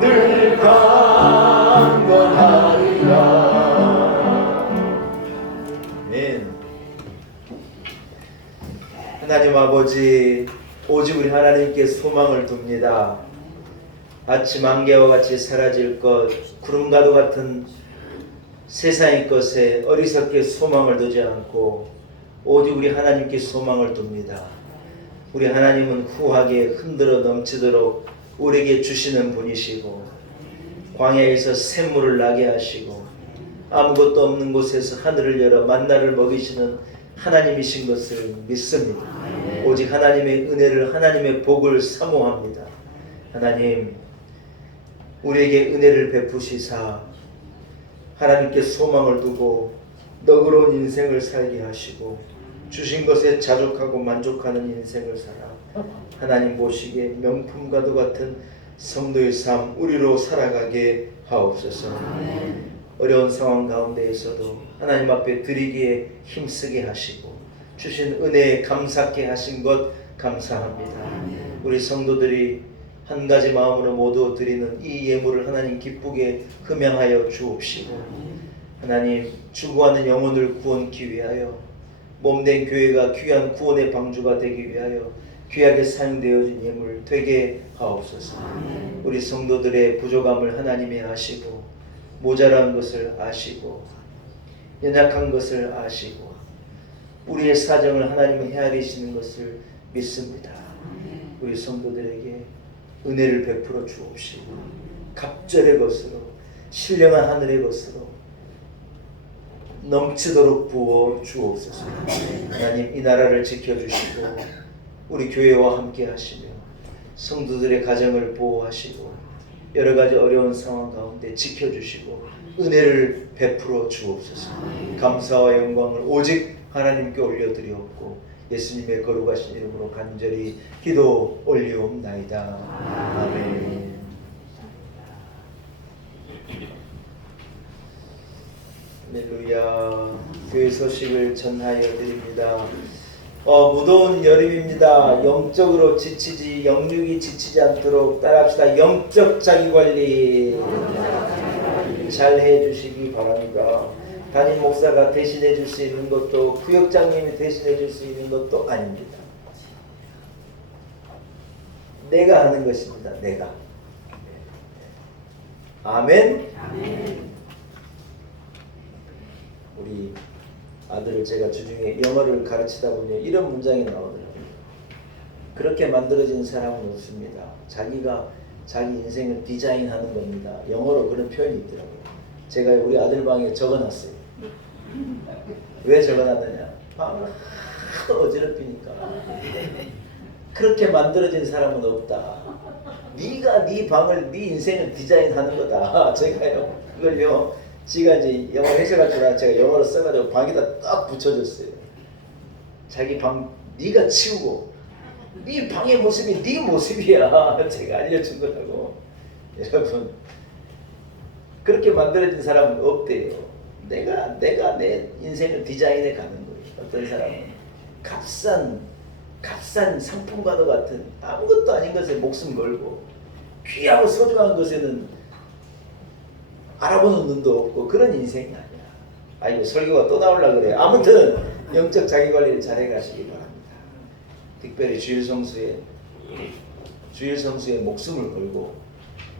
늘 강건하리라. 아멘. 하나님 아버지 오직 우리 하나님께 소망을 둡니다. 아침 안개와 같이 사라질 것 구름과도 같은 세상의 것에 어리석게 소망을 두지 않고 오직 우리 하나님께 소망을 둡니다. 우리 하나님은 후하게 흔들어 넘치도록 우리에게 주시는 분이시고 광야에서 샘물을 나게 하시고 아무것도 없는 곳에서 하늘을 열어 만나를 먹이시는 하나님이신 것을 믿습니다. 오직 하나님의 은혜를 하나님의 복을 사모합니다. 하나님 우리에게 은혜를 베푸시사 하나님께 소망을 두고 너그러운 인생을 살게 하시고 주신 것에 자족하고 만족하는 인생을 살아 하나님 보시기에 명품과도 같은 성도의 삶 우리로 살아가게 하옵소서. 어려운 상황 가운데에서도 하나님 앞에 드리기에 힘쓰게 하시고 주신 은혜에 감사케 하신 것 감사합니다. 우리 성도들이 한 가지 마음으로 모두 드리는 이 예물을 하나님 기쁘게 흠양하여 주옵시고 하나님 추구하는 영혼을 구원케 위하여 몸된 교회가 귀한 구원의 방주가 되기 위하여 귀하게 사용되어진 예물 되게 하옵소서. 우리 성도들의 부족함을 하나님이 아시고 모자란 것을 아시고 연약한 것을 아시고 우리의 사정을 하나님이 헤아리시는 것을 믿습니다. 우리 성도들에게 은혜를 베풀어 주옵시고 갑절의 것으로 신령한 하늘의 것으로 넘치도록 부어 주옵소서. 하나님 이 나라를 지켜주시고 우리 교회와 함께 하시며 성도들의 가정을 보호하시고 여러 가지 어려운 상황 가운데 지켜주시고 은혜를 베풀어 주옵소서. 감사와 영광을 오직 하나님께 올려드리옵고 예수님의 거룩하신 이름으로 간절히 기도 올리옵나이다. 아멘. 교회 소식을 전하여 드립니다. 무더운 여름입니다. 영적으로 지치지, 영육이 지치지 않도록 따라합시다. 영적 자기관리 잘 해주시기 바랍니다. 담임 목사가 대신해 줄 수 있는 것도, 구역장님이 대신해 줄 수 있는 것도 아닙니다. 내가 하는 것입니다. 내가. 아멘. 우리 아들을 제가 주중에 영어를 가르치다 보면 이런 문장이 나오더라고요. 그렇게 만들어진 사람은 없습니다. 자기가 자기 인생을 디자인하는 겁니다. 영어로 그런 표현이 있더라고요. 제가 우리 아들 방에 적어놨어요. 왜 적어놨느냐? 방을 하도 어지럽히니까. 그렇게 만들어진 사람은 없다. 네가 네 방을, 네 인생을 디자인하는 거다. 제가요, 그걸요, 지가 이제 영어 회사가 줄 제가 영어로 써가지고 방에다 딱 붙여줬어요. 자기 방 네가 치우고, 네 방의 모습이 네 모습이야. 제가 알려준 거라고. 여러분, 그렇게 만들어진 사람은 없대요. 내가 내 인생을 디자인해 가는 거예요. 어떤 사람은 값싼 상품과도 같은 아무것도 아닌 것에 목숨 걸고, 귀하고 소중한 것에는 알아보는 눈도 없고, 그런 인생이 아니야. 아이고, 설교가 또 나오려고 그래. 아무튼 영적 자기관리를 잘해 가시기 바랍니다. 특별히 주일 성수에 목숨을 걸고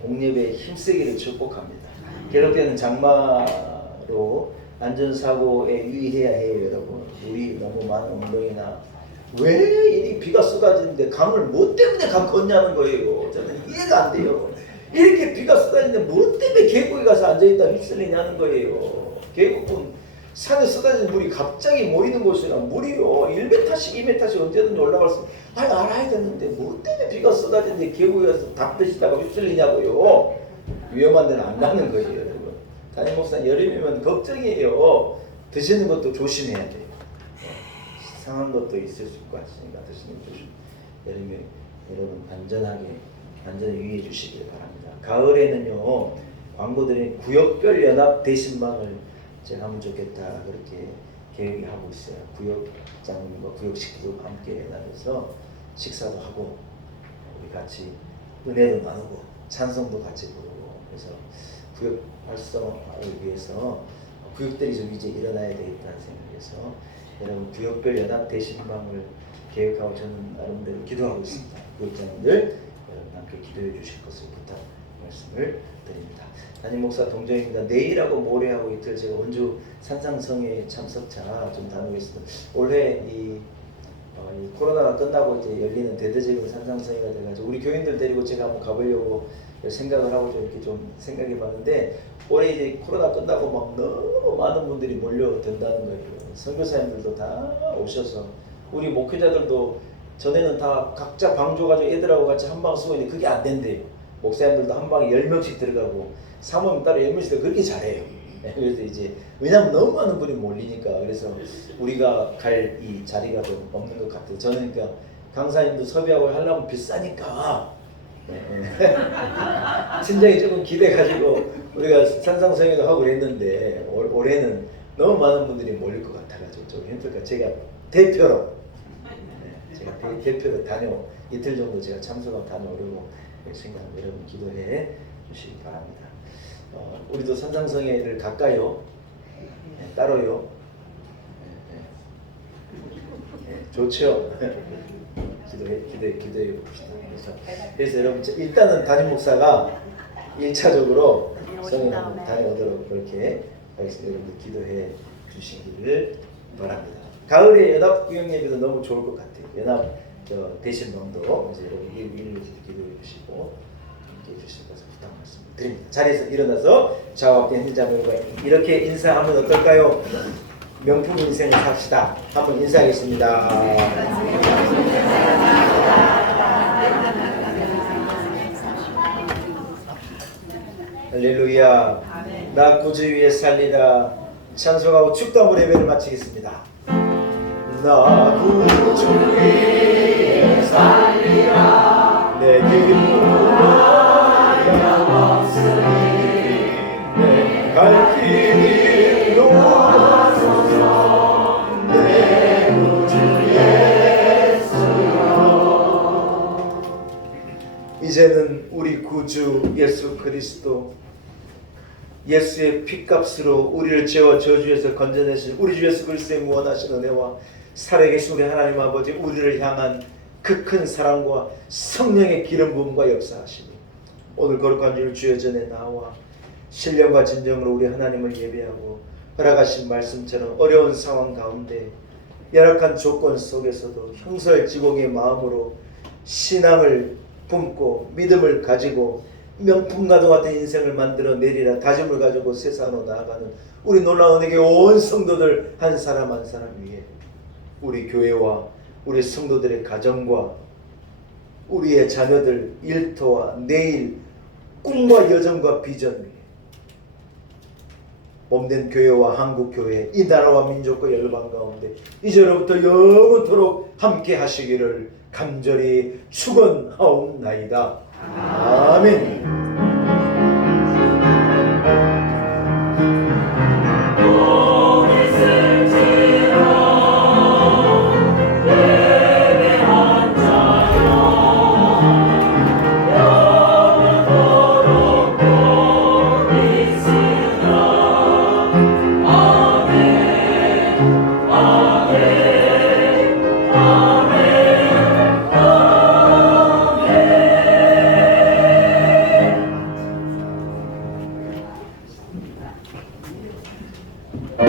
공예배에 힘쓰기를 축복합니다. 괴롭게는 장마로 안전사고에 유의해야 해요. 여러분, 물이 너무 많은 운동이나, 왜 이 비가 쏟아지는데 강을 뭐 때문에 걷냐는 거예요. 저는 이해가 안 돼요. 이렇게 비가 쏟아지는데 뭐 때문에 계곡에 가서 앉아있다 휩쓸리냐는 거예요. 계곡은 산에 쏟아지는 물이 갑자기 모이는 곳이라 물이요 1m씩 2m씩 언제든지 올라갈 수, 알아야 되는데 뭐 때문에 비가 쏟아지는데 계곡에 가서 닦듯이다가 휩쓸리냐고요. 위험한 데는 안 가는 거예요. 여러분, 담임 목사 여름이면 걱정이에요. 드시는 것도 조심해야 돼요. 상한 것도 있을 수 있고 하시니까 드시는 조심. 여름에 여러분 안전히 유의해 주시길 바랍니다. 가을에는요, 광고들이 구역별 연합 대신방을 제가 하면 좋겠다, 그렇게 계획이 하고 있어요. 구역장님과 구역식구도 함께 연합해서 식사도 하고, 우리 같이 은혜도 나누고 찬송도 같이 부르고, 그래서 구역 활성화를 위해서 구역들이 좀 이제 일어나야 되겠다는 생각에서 여러분 구역별 연합 대신방을 계획하고 저는 나름대로 기도하고 있습니다. 구역장님들 여러분 함께 기도해 주실 것을 부탁 말씀을 드립니다. 담임 목사 동정입니다. 내일하고 모레하고 이틀 제가 원주 산상성회 참석차 좀 다녀오겠습니다. 올해 이 코로나가 끝나고 이제 열리는 대대적인 산상성회가 돼가지고 우리 교인들 데리고 제가 한번 가보려고 생각을 하고 좀 이렇게 좀 생각해봤는데, 올해 이제 코로나 끝나고 막 너무 많은 분들이 몰려든다는 거예요. 선교사님들도 다 오셔서, 우리 목회자들도 전에는 다 각자 방 줘가지고 애들하고 같이 한 방 쓰고 있는데 그게 안 된대요. 목사님들도 한 방에 10명씩 들어가고 사모님 따로 10명씩 들어가고 그렇게 잘해요. 그래서 이제 왜냐면 너무 많은 분이 몰리니까, 그래서 우리가 갈 이 자리가 좀 없는 것 같아요. 저는 그러니까 강사님도 섭외하고 하려면 비싸니까 친정이 조금 기대가지고 우리가 산상성회도 하고 그랬는데, 올해는 너무 많은 분들이 몰릴 것 같아가지고 좀 힘들까. 제가 대표로 이틀 정도 제가 참석하고 다녀오려고 생각합니다. 여러분 기도해 주시기 바랍니다. 우리도 산상성회를 갈까요? 따로요? 좋죠. 기도해 봅시다. 그래서 여러분 일단은 담임 목사가 1차적으로 성회 한번 다녀오도록 그렇게 하겠습니다. 여러분들 기도해 주시기를 바랍니다. 가을에 연합 구역 예배도 너무 좋을 것 같아요. 연합 대신방도 그래서 여러분 일일이 기도해 주시고 함께 해주실 것을 부탁 말씀드립니다. 자리에서 일어나서 저와 함께 현장과 이렇게 인사하면 어떨까요? 명품 인생을 삽시다. 한번 인사하겠습니다. 할렐루야. 나 구주 위에 살리라. 찬송하고 축도함으로 예배를 마치겠습니다. 나 구주 위에 살리라. 내 기쁨은 영없으니 내 갈 길이 놓아소서. 이제는 우리 구주 예수 그리스도, 예수의 피값으로 우리를 죄와 저주에서 건져내신 우리 주 예수 그리스도의 무한하신 은혜와 살아계신 우리 하나님 아버지, 우리를 향한 그 큰 사랑과 성령의 기름 부음과 역사하시니 오늘 거룩한 주일 주의 전에 나와 신령과 진정으로 우리 하나님을 예배하고 허락하신 말씀처럼 어려운 상황 가운데 열악한 조건 속에서도 형설지공의 마음으로 신앙을 품고 믿음을 가지고 명품과도 같은 인생을 만들어 내리라 다짐을 가지고 세상으로 나아가는 우리 놀라운 은혜의 온 성도들 한 사람 한 사람 위에, 우리 교회와 우리 성도들의 가정과 우리의 자녀들 일터와 내일 꿈과 여정과 비전 위에 몸된 교회와 한국교회, 이 나라와 민족과 열방 가운데 이제로부터 영원토록 함께 하시기를 간절히 축원하옵나이다. 아멘.